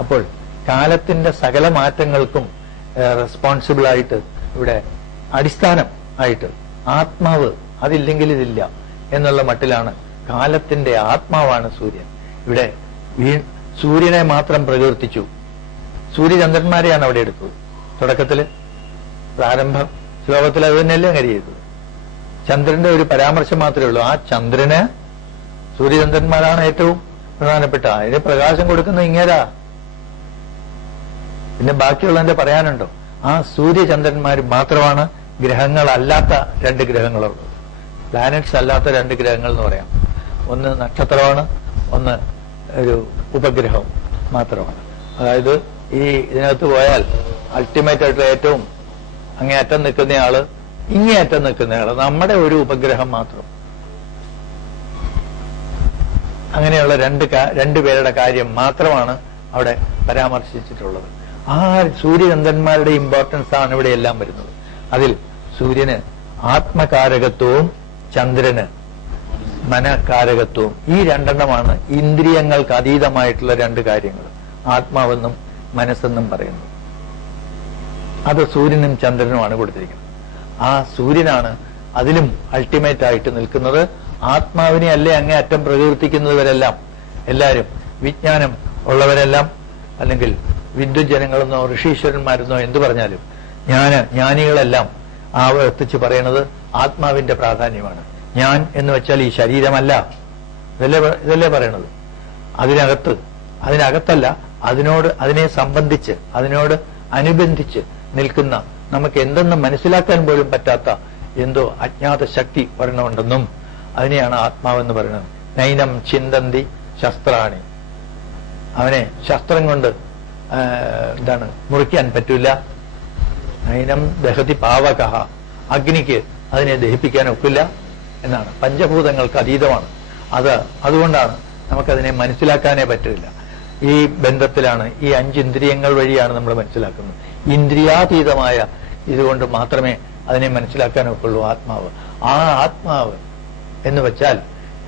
അപ്പോൾ കാലത്തിന്റെ സകല മാറ്റങ്ങൾക്കും റെസ്പോൺസിബിൾ ആയിട്ട് ഇവിടെ അടിസ്ഥാനം ആയിട്ട് ആത്മാവ്, അതില്ലെങ്കിൽ ഇതില്ല എന്നുള്ള മട്ടിലാണ്. കാലത്തിന്റെ ആത്മാവാണ് സൂര്യൻ. ഇവിടെ സൂര്യനെ മാത്രം പ്രകീർത്തിച്ചു, സൂര്യചന്ദ്രന്മാരെയാണ് അവിടെ എടുത്തത്. തുടക്കത്തില് പ്രാരംഭ ശ്ലോകത്തിൽ അത് തന്നെയല്ലേ അങ്ങനെ ചെയ്തത്. ചന്ദ്രന്റെ ഒരു പരാമർശം മാത്രമേ ഉള്ളൂ. ആ ചന്ദ്രന്, സൂര്യചന്ദ്രന്മാരാണ് ഏറ്റവും പ്രധാനപ്പെട്ട. അതിന് പ്രകാശം കൊടുക്കുന്ന ഇങ്ങേരാ, പിന്നെ ബാക്കിയുള്ളതിന്റെ പറയാനുണ്ടോ? ആ സൂര്യചന്ദ്രന്മാർ മാത്രമാണ് ഗ്രഹങ്ങളല്ലാത്ത രണ്ട് ഗ്രഹങ്ങളുള്ളത്. പ്ലാനറ്റ്സ് അല്ലാത്ത രണ്ട് ഗ്രഹങ്ങൾ എന്ന് പറയാം. ഒന്ന് നക്ഷത്രമാണ്, ഒന്ന് ഒരു ഉപഗ്രഹം മാത്രമാണ്. അതായത് ഈ ഇതിനകത്ത് പോയാൽ അൾട്ടിമേറ്റ് ആയിട്ടുള്ള ഏറ്റവും അങ്ങേയറ്റം നിൽക്കുന്നയാള്, ഇങ്ങേയറ്റം നിൽക്കുന്നയാള് നമ്മുടെ ഒരു ഉപഗ്രഹം മാത്രം. അങ്ങനെയുള്ള രണ്ടുപേരുടെ കാര്യം മാത്രമാണ് അവിടെ പരാമർശിച്ചിട്ടുള്ളത്. ആ സൂര്യചന്ദ്രന്മാരുടെ ഇമ്പോർട്ടൻസ് ആണ് ഇവിടെ എല്ലാം വരുന്നത്. അതിൽ സൂര്യന് ആത്മകാരകത്വവും ചന്ദ്രന് മനകാരകത്വവും, ഈ രണ്ടെണ്ണമാണ് ഇന്ദ്രിയങ്ങൾക്ക് അതീതമായിട്ടുള്ള രണ്ട് കാര്യങ്ങൾ. ആത്മാവെന്നും മനസ്സെന്നും പറയുന്നത് അത് സൂര്യനും ചന്ദ്രനുമാണ് കൊടുത്തിരിക്കുന്നത്. ആ സൂര്യനാണ് അതിലും അൾട്ടിമേറ്റ് ആയിട്ട് നിൽക്കുന്നത്. ആത്മാവിനെ അല്ലേ അങ്ങേ അറ്റം പ്രകീർത്തിക്കുന്നവരെല്ലാം, എല്ലാവരും വിജ്ഞാനം ഉള്ളവരെല്ലാം, അല്ലെങ്കിൽ വിദ്വജ്ജനങ്ങളെന്നോ ഋഷീശ്വരന്മാരെന്നോ എന്തു പറഞ്ഞാലും ജ്ഞാനികളെല്ലാം ആവർത്തിച്ച് പറയുന്നത് ആത്മാവിന്റെ പ്രാധാന്യമാണ്. ഞാൻ എന്ന് വെച്ചാൽ ഈ ശരീരമല്ല, ഇതല്ലേ പറയണത്. അതിനകത്തല്ല, അതിനെ സംബന്ധിച്ച്, അതിനോട് അനുബന്ധിച്ച് നിൽക്കുന്ന, നമുക്ക് എന്തെന്ന് മനസ്സിലാക്കാൻ പോലും പറ്റാത്ത എന്തോ അജ്ഞാത ശക്തി ഒരെണ്ണമുണ്ടെന്നും അതിനെയാണ് ആത്മാവെന്ന് പറയുന്നത്. നൈനം ചിന്തന്തി ശസ്ത്രാണി, അവനെ ശസ്ത്രം കൊണ്ട് മുറിക്കാൻ പറ്റൂല. നൈനം ദഹതി പാവകഹ, അഗ്നിക്ക് അതിനെ ദഹിപ്പിക്കാൻ ഒക്കില്ല എന്നാണ്. പഞ്ചഭൂതങ്ങൾക്ക് അതീതമാണ്. അതുകൊണ്ടാണ് നമുക്കതിനെ മനസ്സിലാക്കാനേ പറ്റില്ല. ഈ ബന്ധത്തിലാണ്, ഈ 5 ഇന്ദ്രിയങ്ങൾ വഴിയാണ് നമ്മൾ മനസ്സിലാക്കുന്നത്. ഇന്ദ്രിയാതീതമായ ഇതുകൊണ്ട് മാത്രമേ അതിനെ മനസ്സിലാക്കാനൊക്കുള്ളൂ ആത്മാവ്. ആ ആത്മാവ് എന്ന് വെച്ചാൽ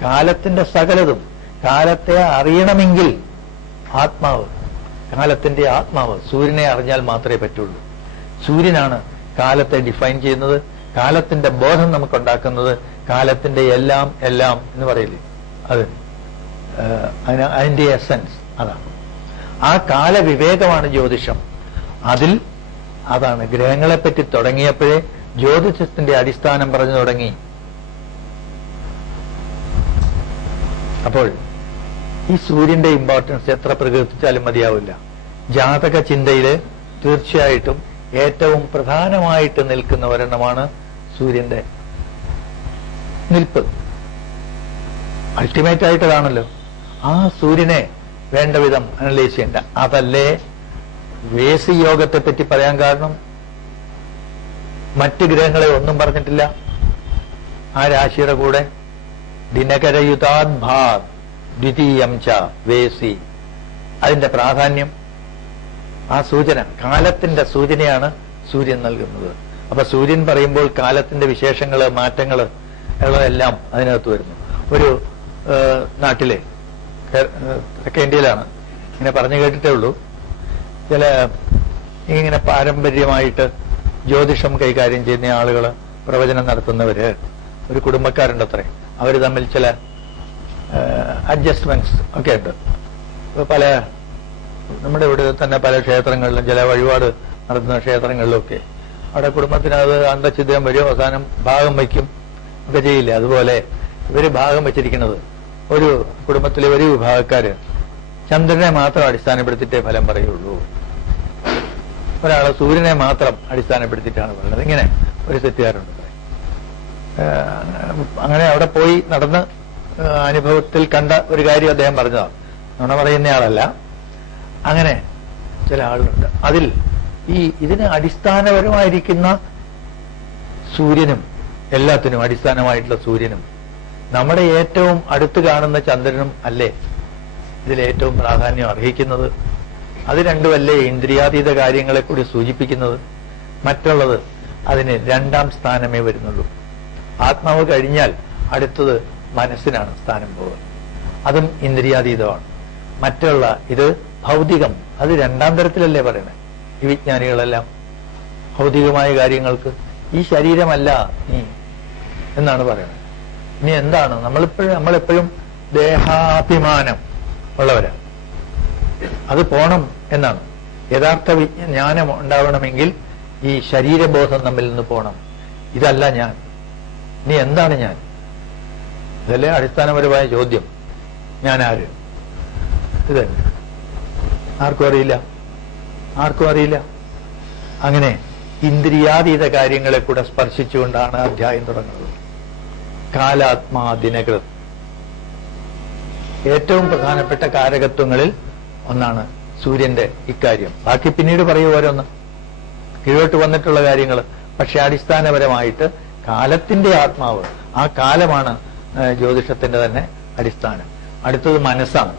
കാലത്തിന്റെ സകലതും, കാലത്തെ അറിയണമെങ്കിൽ ആത്മാവ്, കാലത്തിന്റെ ആത്മാവ് സൂര്യനെ അറിഞ്ഞാൽ മാത്രമേ പറ്റുള്ളൂ. സൂര്യനാണ് കാലത്തെ ഡിഫൈൻ ചെയ്യുന്നത്, കാലത്തിന്റെ ബോധം നമുക്കുണ്ടാക്കുന്നത്, കാലത്തിന്റെ എല്ലാം എന്ന് പറയില്ലേ, അത് അതിന്റെ എസൻസ് അതാണ്. ആ കാലവിവേകമാണ് ജ്യോതിഷം. അതാണ് ഗ്രഹങ്ങളെപ്പറ്റി തുടങ്ങിയപ്പോഴേ ജ്യോതിഷത്തിന്റെ അടിസ്ഥാനം പറഞ്ഞു തുടങ്ങി. അപ്പോൾ ഈ സൂര്യന്റെ ഇമ്പോർട്ടൻസ് എത്ര പ്രകീർത്തിച്ചാലും മതിയാവില്ല. ജാതക ചിന്തയില് തീർച്ചയായിട്ടും ഏറ്റവും പ്രധാനമായിട്ട് നിൽക്കുന്ന ഒരെണ്ണമാണ് സൂര്യന്റെ നിൽപ്പ്. അൾട്ടിമേറ്റ് ആയിട്ടതാണല്ലോ. ആ സൂര്യനെ വേണ്ട വിധം അനലൈസ് ചെയ്യണ്ട. അതല്ലേ വേസി യോഗത്തെ പറ്റി പറയാൻ കാരണം. മറ്റ് ഗ്രഹങ്ങളെ ഒന്നും പറഞ്ഞിട്ടില്ല. ആ രാശിയുടെ കൂടെ ദിനകരയുതാദ്ഭാത് ദ്വിതീയം ച വേസി, അതിന്റെ പ്രാധാന്യം, ആ സൂചന, കാലത്തിന്റെ സൂചനയാണ് സൂര്യൻ നൽകുന്നത്. അപ്പൊ സൂര്യൻ പറയുമ്പോൾ കാലത്തിന്റെ വിശേഷങ്ങള്, മാറ്റങ്ങള് എല്ലാം അതിനകത്ത് വരുന്നു. ഒരു നാട്ടിലെ, തെക്കേ ഇന്ത്യയിലാണ്, ഇങ്ങനെ പറഞ്ഞു കേട്ടിട്ടേ ഉള്ളൂ, ചില ഇങ്ങനെ പാരമ്പര്യമായിട്ട് ജ്യോതിഷം കൈകാര്യം ചെയ്യുന്ന ആളുകൾ, പ്രവചനം നടത്തുന്നവര്, ഒരു കുടുംബക്കാരുണ്ട് അത്രേ. അവർ തമ്മിൽ ചില അഡ്ജസ്റ്റ്മെന്റ്സ് ഒക്കെ ഉണ്ട്. പല നമ്മുടെ ഇവിടെ തന്നെ പല ക്ഷേത്രങ്ങളിലും, ചില വഴിപാട് നടത്തുന്ന ക്ഷേത്രങ്ങളിലൊക്കെ അവിടെ കുടുംബത്തിനത് അന്തഛിദ്രം വരും, അവസാനം ഭാഗം വയ്ക്കും. ഒക്കെ ചെയ്യില്ല. അതുപോലെ ഇവര് ഭാഗം വെച്ചിരിക്കുന്നത്, ഒരു കുടുംബത്തിലെ ഒരു വിഭാഗക്കാര് ചന്ദ്രനെ മാത്രം അടിസ്ഥാനപ്പെടുത്തിയിട്ടേ ഫലം പറയുള്ളൂ, ഒരാള് സൂര്യനെ മാത്രം അടിസ്ഥാനപ്പെടുത്തിയിട്ടാണ് പറയുന്നത്. ഇങ്ങനെ ഒരു തെറ്റുകാരുണ്ട്. അങ്ങനെ അവിടെ പോയി നടന്ന് അനുഭവത്തിൽ കണ്ട ഒരു കാര്യം അദ്ദേഹം പറഞ്ഞതാണ്, നുണ പറയുന്നയാളല്ല. അങ്ങനെ ചില ആളുകളുണ്ട്. അതിൽ ഇതിന് അടിസ്ഥാനപരമായിരിക്കുന്ന സൂര്യനും, എല്ലാത്തിനും അടിസ്ഥാനമായിട്ടുള്ള സൂര്യനും നമ്മുടെ ഏറ്റവും അടുത്ത് കാണുന്ന ചന്ദ്രനും അല്ലേ ഇതിലേറ്റവും പ്രാധാന്യം അർഹിക്കുന്നത്? അത് രണ്ടുമല്ലേ ഇന്ദ്രിയാതീത കാര്യങ്ങളെ കൂടി സൂചിപ്പിക്കുന്നത്? മറ്റുള്ളത് അതിന് രണ്ടാം സ്ഥാനമേ വരുന്നുള്ളൂ. ആത്മാവ് കഴിഞ്ഞാൽ അടുത്തത് മനസ്സിനാണ് സ്ഥാനം പോകുക, അതും ഇന്ദ്രിയാതീതമാണ്. മറ്റുള്ള ഇത് ഭൗതികം, അത് രണ്ടാം തരത്തിലല്ലേ പറയണേ ഈ വിജ്ഞാനികളെല്ലാം. ഭൗതികമായ കാര്യങ്ങൾക്ക് ഈ ശരീരമല്ല നീ എന്നാണ് പറയുന്നത്. ഇനി എന്താണ്? നമ്മളെപ്പോഴും ദേഹാഭിമാനം ഉള്ളവരാണ്. അത് പോണം എന്നാണ്. യഥാർത്ഥ ജ്ഞാനം ഉണ്ടാവണമെങ്കിൽ ഈ ശരീരബോധം നമ്മിൽ നിന്ന് പോണം. ഇതല്ല ഞാൻ, നീ എന്താണ് ഞാൻ? ഇതല്ലേ അടിസ്ഥാനപരമായ ചോദ്യം. ഞാൻ ആര്? ഇത് ആർക്കും അറിയില്ല. അങ്ങനെ ഇന്ദ്രിയാതീത കാര്യങ്ങളെ കൂടെ സ്പർശിച്ചുകൊണ്ടാണ് അധ്യായം തുടങ്ങുന്നത്. കാലാത്മാ ദിനകൃത്, ഏറ്റവും പ്രധാനപ്പെട്ട കാരകത്വങ്ങളിൽ ഒന്നാണ് സൂര്യന്റെ ഇക്കാര്യം. ബാക്കി പിന്നീട് പറയൂ ഓരോന്ന്, കീഴോട്ട് വന്നിട്ടുള്ള കാര്യങ്ങൾ. പക്ഷെ അടിസ്ഥാനപരമായിട്ട് കാലത്തിന്റെ ആത്മാവ്, ആ കാലമാണ് ജ്യോതിഷത്തിന്റെ തന്നെ അടിസ്ഥാനം. അടുത്തത് മനസ്സാണ്.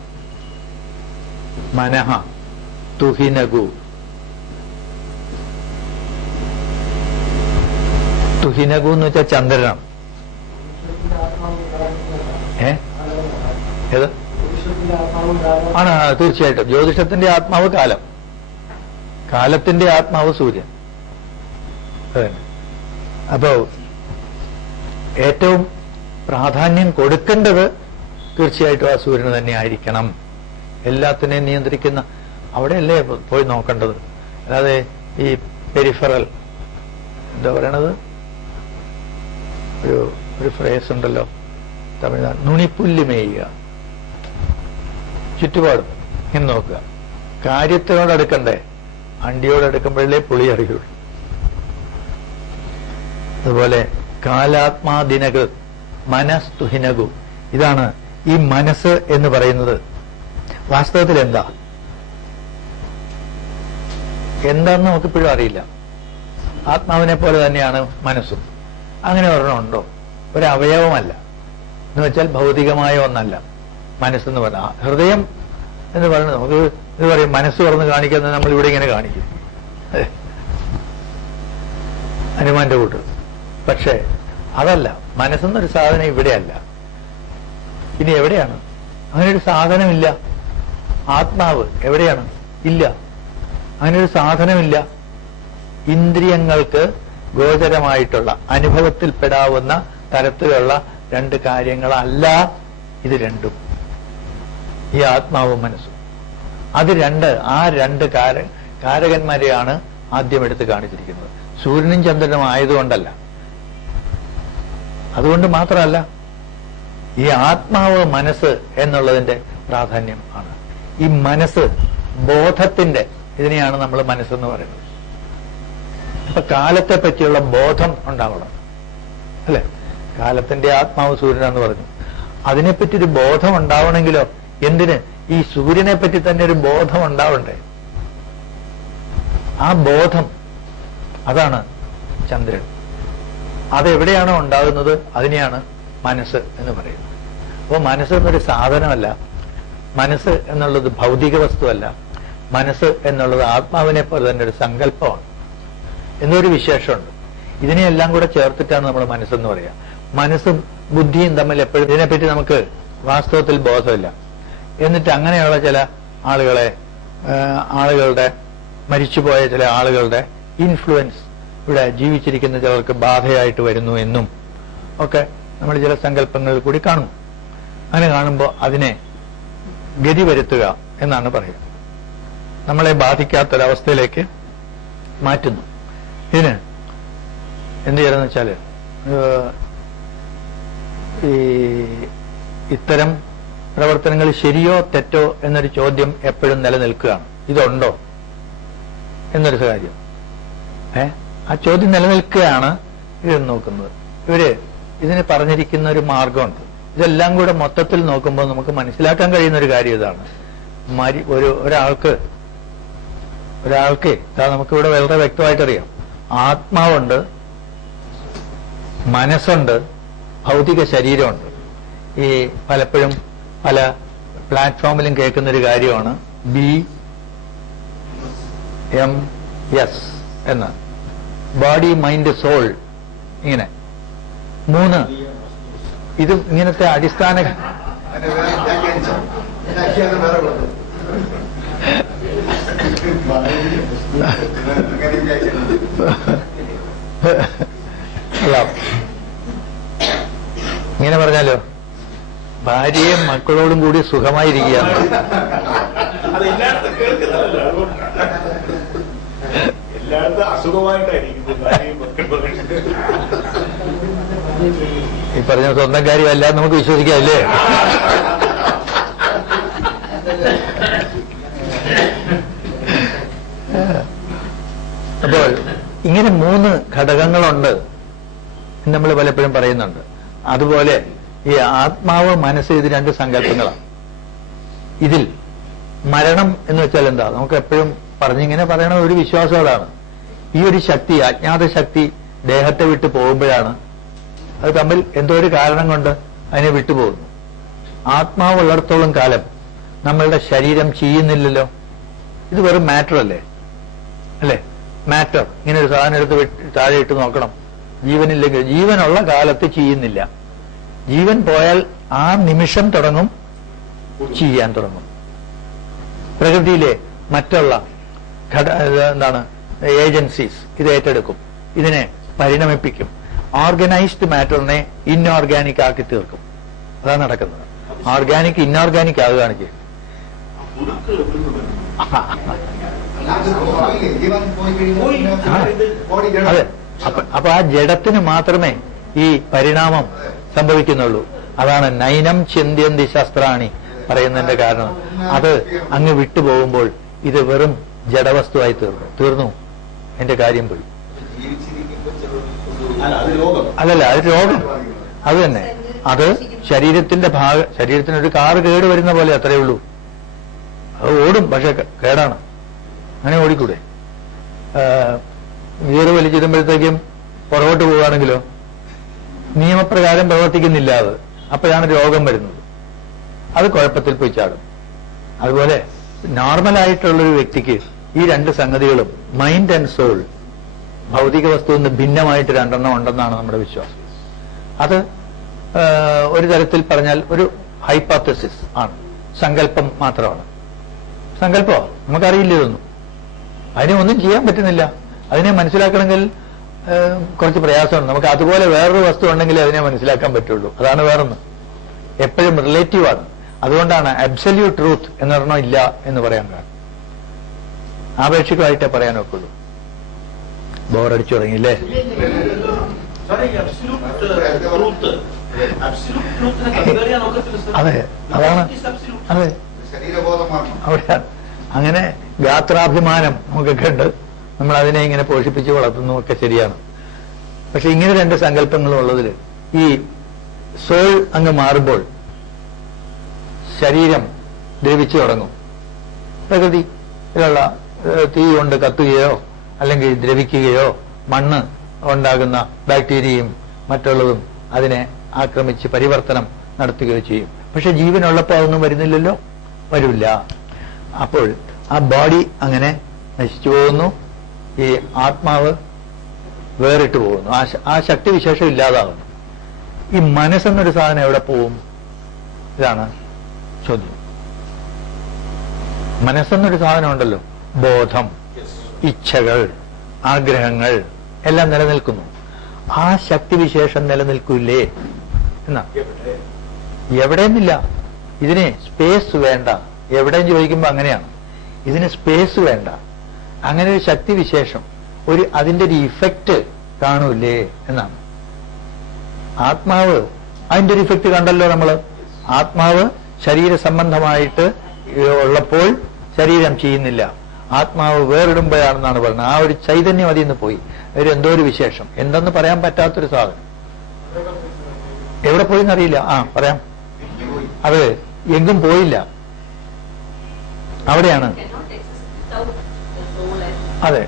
മനഃ തുഹിനഗു. തുഹിനഗു എന്ന് വെച്ചാൽ ചന്ദ്രനാണ്. ഏത് ആണ്? തീർച്ചയായിട്ടും ജ്യോതിഷത്തിന്റെ ആത്മാവ് കാലം, കാലത്തിന്റെ ആത്മാവ് സൂര്യൻ. അതന്നെ. അപ്പോ ഏറ്റവും പ്രാധാന്യം കൊടുക്കേണ്ടത് തീർച്ചയായിട്ടും ആ സൂര്യന് തന്നെ ആയിരിക്കണം. എല്ലാത്തിനെയും നിയന്ത്രിക്കുന്ന അവിടെയല്ലേ പോയി നോക്കേണ്ടത്. അല്ലാതെ ഈ പെരിഫറൽ, എന്താ പറയണത്, ഒരു ഫ്രേസ് ഉണ്ടല്ലോ തമിഴ്നാട്, നുണിപ്പുല്ല് മേയുക, ചുറ്റുപാടും ഇങ്ങനെ നോക്കുക. കാര്യത്തിനോടടുക്കണ്ടേ, അണ്ടിയോടടുക്കുമ്പോഴേ പുളി അറിയുള്ളൂ. അതുപോലെ കാലാത്മാ ദിനകൃത് മനസ്തുഹിനകു. ഇതാണ് ഈ മനസ്സ് എന്ന് പറയുന്നത്. വാസ്തവത്തിൽ എന്താന്ന് നമുക്കിപ്പോഴും അറിയില്ല. ആത്മാവിനെ പോലെ തന്നെയാണ് മനസ്സും. അങ്ങനെ ഒരെണ്ണമുണ്ടോ? ഒരു അവയവമല്ല എന്ന് വെച്ചാൽ ഭൗതികമായ ഒന്നല്ല മനസ്സെന്ന് പറഞ്ഞാൽ. ഹൃദയം എന്ന് പറയുന്നത് നമുക്ക് ഇത് പറയും, മനസ്സ് തുറന്ന് കാണിക്കുന്നത് നമ്മൾ ഇവിടെ ഇങ്ങനെ കാണിക്കും, ഹനുമാന്റെ കൂട്ട്. പക്ഷേ അതല്ല, മനസ്സെന്നൊരു സാധനം ഇവിടെയല്ല. ഇനി എവിടെയാണ്? അങ്ങനെ ഒരു സാധനമില്ല. ആത്മാവ് എവിടെയാണ്? ഇല്ല, അങ്ങനെ ഒരു സാധനമില്ല. ഇന്ദ്രിയങ്ങൾക്ക് ഗോചരമായിട്ടുള്ള, അനുഭവത്തിൽപ്പെടാവുന്ന തരത്തിലുള്ള രണ്ട് കാര്യങ്ങളല്ല ഇത് രണ്ടും, ഈ ആത്മാവും മനസ്സും. അത് ആ രണ്ട് കാരകന്മാരെയാണ് ആദ്യം എടുത്ത് കാണിച്ചിരിക്കുന്നത്. സൂര്യനും ചന്ദ്രനും ആയതുകൊണ്ടല്ല, അതുകൊണ്ട് മാത്രമല്ല, ഈ ആത്മാവ് മനസ്സ് എന്നുള്ളതിന്റെ പ്രാധാന്യം ആണ്. ഈ മനസ്സ് ബോധത്തിന്റെ, ഇതിനെയാണ് നമ്മൾ മനസ്സെന്ന് പറയുന്നത്. അപ്പൊ കാലത്തെ പറ്റിയുള്ള ബോധം ഉണ്ടാവണം, അല്ലെ? കാലത്തിന്റെ ആത്മാവ് സൂര്യനാന്ന് പറഞ്ഞു. അതിനെപ്പറ്റി ഒരു ബോധം ഉണ്ടാവണമെങ്കിലോ എന്തിന്? ഈ സൂര്യനെ പറ്റി തന്നെ ഒരു ബോധം ഉണ്ടാവണ്ടേ? ആ ബോധം, അതാണ് ചന്ദ്രൻ. അതെവിടെയാണോ ഉണ്ടാകുന്നത് അതിനെയാണ് മനസ്സ് എന്ന് പറയുന്നത്. അപ്പോൾ മനസ്സ് എന്നൊരു സാധനമല്ല, മനസ്സ് എന്നുള്ളത് ഭൗതിക വസ്തുവല്ല, മനസ്സ് എന്നുള്ളത് ആത്മാവിനെ പോലെ തന്നെ ഒരു സങ്കല്പമാണ് എന്നൊരു വിശേഷമുണ്ട്. ഇതിനെയെല്ലാം കൂടെ ചേർത്തിട്ടാണ് നമ്മൾ മനസ്സെന്ന് പറയുക. മനസ്സും ബുദ്ധിയും തമ്മിൽ എപ്പോഴും ഇതിനെപ്പറ്റി നമുക്ക് വാസ്തവത്തിൽ ബോധമില്ല. എന്നിട്ട് അങ്ങനെയുള്ള ചില ആളുകളുടെ മരിച്ചുപോയ ചില ആളുകളുടെ ഇൻഫ്ലുവൻസ് ഇവിടെ ജീവിച്ചിരിക്കുന്ന ചിലർക്ക് ബാധയായിട്ട് വരുന്നു എന്നും ഒക്കെ നമ്മൾ ചില സങ്കല്പങ്ങളിൽ കൂടി കാണുന്നു. അങ്ങനെ കാണുമ്പോൾ അതിനെ ഗതി വരുത്തുക എന്നാണ് പറയുക. നമ്മളെ ബാധിക്കാത്തൊരവസ്ഥയിലേക്ക് മാറ്റുന്നു. ഇതിന് എന്ത് ചെയ്യണമെന്ന് വെച്ചാൽ ഈ ഇത്തരം പ്രവർത്തനങ്ങൾ ശരിയോ തെറ്റോ എന്നൊരു ചോദ്യം എപ്പോഴും നിലനിൽക്കുകയാണ്. ഇതുണ്ടോ എന്നൊരു കാര്യം ആ ചോദ്യം നിലനിൽക്കുകയാണ്. ഇത് നോക്കുന്നത് ഇവര് ഇതിന് പറഞ്ഞിരിക്കുന്ന ഒരു മാർഗമുണ്ട്. ഇതെല്ലാം കൂടെ മൊത്തത്തിൽ നോക്കുമ്പോൾ നമുക്ക് മനസ്സിലാക്കാൻ കഴിയുന്ന ഒരു കാര്യം ഇതാണ്. ഒരാൾക്ക് നമുക്കിവിടെ വളരെ വ്യക്തമായിട്ടറിയാം. ആത്മാവുണ്ട്, മനസ്സുണ്ട്, ഭൗതിക ശരീരമുണ്ട്. ഈ പലപ്പോഴും പല പ്ലാറ്റ്ഫോമിലും കേൾക്കുന്ന ഒരു കാര്യമാണ് BMS എന്ന്, ബോഡി മൈൻഡ് സോൾ. ഇങ്ങനെ 3 ഇതും ഇങ്ങനത്തെ അടിസ്ഥാന ഇങ്ങനെ പറഞ്ഞാലോ, ഭാര്യയും മക്കളോടും കൂടി സുഖമായിരിക്കുകയാണ്. ഈ പറഞ്ഞ സ്വന്തം കാര്യമല്ല, നമുക്ക് വിശ്വസിക്കാമല്ലേ? അപ്പോൾ ഇങ്ങനെ 3 ഘടകങ്ങളുണ്ട് നമ്മൾ പലപ്പോഴും പറയുന്നുണ്ട്. അതുപോലെ ഈ ആത്മാവ്, മനസ്സ്, ഇത് 2 സങ്കല്പങ്ങളാണ്. ഇതിൽ മരണം എന്ന് വെച്ചാൽ എന്താ? നമുക്ക് എപ്പോഴും പറഞ്ഞിങ്ങനെ പറയണ ഒരു വിശ്വാസം അതാണ്. ഈ ഒരു ശക്തി, അജ്ഞാത ശക്തി ദേഹത്തെ വിട്ടു പോകുമ്പോഴാണ് അത് തമ്മിൽ എന്തോ ഒരു കാരണം കൊണ്ട് അതിനെ വിട്ടുപോകുന്നു. ആത്മാവ് ഉള്ളിടത്തോളം കാലം നമ്മളുടെ ശരീരം ചെയ്യുന്നില്ലല്ലോ. ഇത് വെറും മാറ്റർ അല്ലേ? മാറ്റർ. ഇങ്ങനെ ഒരു സാധനം എടുത്ത് താഴെ ഇട്ട് നോക്കണം. ജീവനില്ലെങ്കിൽ, ജീവനുള്ള കാലത്ത് ചെയ്യുന്നില്ല. ജീവൻ പോയാൽ ആ നിമിഷം തുടങ്ങും ചെയ്യാൻ തുടങ്ങും. പ്രകൃതിയിലെ മറ്റുള്ള ഏജൻസീസ് ഇത് ഏറ്റെടുക്കും, ഇതിനെ പരിണമിപ്പിക്കും. ഓർഗനൈസ്ഡ് മാറ്ററിനെ ഇൻഓർഗാനിക് ആക്കി തീർക്കും. അതാണ് നടക്കുന്നത്. ഓർഗാനിക് ഇൻഓർഗാനിക് ആവുകയാണ് ചെയ്യുന്നത്. അതെ. അപ്പൊ ആ ജഡത്തിന് മാത്രമേ ഈ പരിണാമം സംഭവിക്കുന്നുള്ളൂ. അതാണ് നൈനം ചിന്ത്യന്തി ശസ്ത്രാണി പറയുന്നതിന്റെ കാരണം. അത് അങ്ങ് വിട്ടുപോകുമ്പോൾ ഇത് വെറും ജഡവസ്തുവായി തീർന്നു. എന്റെ കാര്യം പോയി. അല്ലല്ല, അത് രോഗം. അത് തന്നെ. അത് ശരീരത്തിന്റെ ശരീരത്തിനൊരു കാറ് കേട് വരുന്ന പോലെ അത്രയേ ഉള്ളൂ. അത് ഓടും, പക്ഷെ കേടാണ്. അങ്ങനെ ഓടിക്കൂടെ? ഗിയർ വലിച്ചിടുമ്പോഴത്തേക്കും പുറകോട്ട് പോവുകയാണെങ്കിലോ നിയമപ്രകാരം പ്രവർത്തിക്കുന്നില്ല. അത് അപ്പോഴാണ് രോഗം വരുന്നത്. അത് കുഴപ്പത്തിൽ പോയി ചാടും. അതുപോലെ നോർമലായിട്ടുള്ളൊരു വ്യക്തിക്ക് ഈ 2 സംഗതികളും, മൈൻഡ് ആൻഡ് സോൾ, ഭൗതിക വസ്തുവിൽ നിന്ന് ഭിന്നമായിട്ട് 2 ഉണ്ടെന്നാണ് നമ്മുടെ വിശ്വാസം. അത് ഒരു തരത്തിൽ പറഞ്ഞാൽ ഒരു ഹൈപ്പോത്തസിസ് ആണ്, സങ്കല്പം മാത്രമാണ്. സങ്കല്പമോ? നമുക്കറിയില്ല ഇതൊന്നും. അതിനെ ഒന്നും ചെയ്യാൻ പറ്റുന്നില്ല. അതിനെ മനസ്സിലാക്കണമെങ്കിൽ കുറച്ച് പ്രയാസമാണ്. നമുക്ക് അതുപോലെ വേറൊരു വസ്തു ഉണ്ടെങ്കിൽ അതിനെ മനസ്സിലാക്കാൻ പറ്റുള്ളൂ. അതാണ് വേറൊന്ന്. എപ്പോഴും റിലേറ്റീവാണ്. അതുകൊണ്ടാണ് അബ്സല്യൂട്ട് ട്രൂത്ത് എന്നൊരെണ്ണം ഇല്ല എന്ന് പറയാൻ കാരണം. ആപേക്ഷികമായിട്ടേ പറയാൻ ഒക്കുള്ളൂ. ബോറടിച്ചു തുടങ്ങിയില്ലേ? അതെ, അതാണ്. അതെ, അവിടെയാണ്. അങ്ങനെ ഗാത്രാഭിമാനം നമുക്കൊക്കെ ഉണ്ട്. നമ്മൾ അതിനെ ഇങ്ങനെ പോഷിപ്പിച്ച് വളർത്തുന്നു ഒക്കെ ശരിയാണ്. പക്ഷെ ഇങ്ങനെ 2 സങ്കല്പങ്ങളും ഉള്ളതിൽ ഈ സോൾ അങ്ങ് മാറുമ്പോൾ ശരീരം ദ്രവിച്ചു തുടങ്ങും. പ്രകൃതിയിലുള്ള തീ കൊണ്ട് കത്തുകയോ അല്ലെങ്കിൽ ദ്രവിക്കുകയോ മണ്ണ് ഉണ്ടാകുന്ന ബാക്ടീരിയയും മറ്റുള്ളതും അതിനെ ആക്രമിച്ച് പരിവർത്തനം നടത്തുകയോ ചെയ്യും. പക്ഷെ ജീവനുള്ളപ്പോൾ അതൊന്നും വരുന്നില്ലല്ലോ, വരില്ല. അപ്പോൾ ആ ബോഡി അങ്ങനെ നശിച്ചു പോകുന്നു. ഈ ആത്മാവ് വേറിട്ട് പോകുന്നു. ആ ശക്തിവിശേഷം ഇല്ലാതാകുന്നു. ഈ മനസ്സെന്നൊരു സാധനം എവിടെ പോവും? ഇതാണ് ചോദ്യം. മനസ്സെന്നൊരു സാധനം ഉണ്ടല്ലോ, ബോധം, ഇച്ഛകൾ, ആഗ്രഹങ്ങൾ എല്ലാം നിലനിൽക്കുന്നു. ആ ശക്തിവിശേഷം നിലനിൽക്കില്ലേ എന്നാ? എവിടെയെന്നില്ല. ഇതിന് സ്പേസ് വേണ്ട. എവിടെയും ചോദിക്കുമ്പോൾ അങ്ങനെയാണ്. ഇതിന് സ്പേസ് വേണ്ട. അങ്ങനെ ഒരു ശക്തിവിശേഷം, അതിന്റെ ഒരു ഇഫക്റ്റ് കാണൂലേ എന്നാണ്. ആത്മാവ് അതിന്റെ ഒരു ഇഫക്റ്റ് കണ്ടല്ലോ നമ്മള്. ആത്മാവ് ശരീര സംബന്ധമായിട്ട് ഉള്ളപ്പോൾ ശരീരം ചെയ്യുന്നില്ല, ആത്മാവ് വേറിടുമ്പോഴാണെന്നാണ് പറയുന്നത്. ആ ഒരു ചൈതന്യം അതിൽ നിന്ന് പോയി. ഒരു എന്തോ ഒരു വിശേഷം, എന്തെന്ന് പറയാൻ പറ്റാത്തൊരു സാധനം. എവിടെ പോയി എന്നറിയില്ല. പറയാം. അത് എങ്കും പോയില്ല, അവിടെയാണ്. അതെ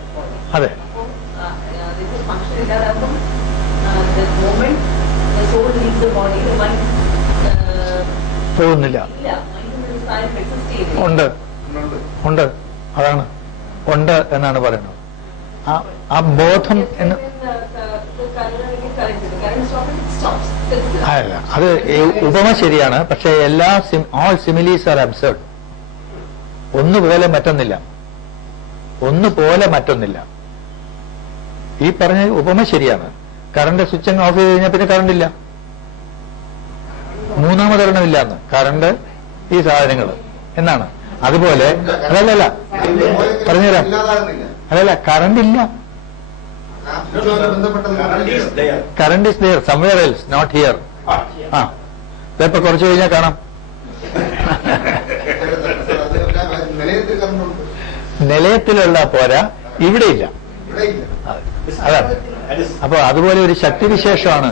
അതെ. പോകുന്നില്ല. ഉണ്ട് ഉണ്ട്, അതാണ് ഉണ്ട് എന്നാണ് പറയുന്നത്. ആ ബോധം എന്ന് അല്ല, അത് ഉപമ ശരിയാണ്. പക്ഷെ എല്ലാ ഓൾ സിമിലീസ് ആർ അബ്സർഡ്. ഒന്നുപോലെ മറ്റൊന്നില്ല, ഒന്നുപോലെ മറ്റൊന്നില്ല. ഈ പറഞ്ഞ ഉപമ ശരിയാണ്. കറണ്ട് സ്വിച്ച് അങ്ങ് ഓഫ് ചെയ്ത് കഴിഞ്ഞാൽ പിന്നെ കറണ്ട് ഇല്ല, മൂന്നാമതൊരെണ്ണമില്ല എന്ന്. കറണ്ട് ഈ സാധനങ്ങൾ എന്നാണ്. അതുപോലെ അതല്ലല്ല, പറഞ്ഞുതരാം. അതല്ല, കറണ്ട് ഇല്ല. Current is there somewhere else, not here. ഇപ്പൊ കുറച്ച് കഴിഞ്ഞാൽ കാണാം. നിലയത്തിലുള്ള പോരാ, ഇവിടെ ഇല്ല. അതാണ്. അപ്പൊ അതുപോലെ ഒരു ശക്തിവിശേഷമാണ്.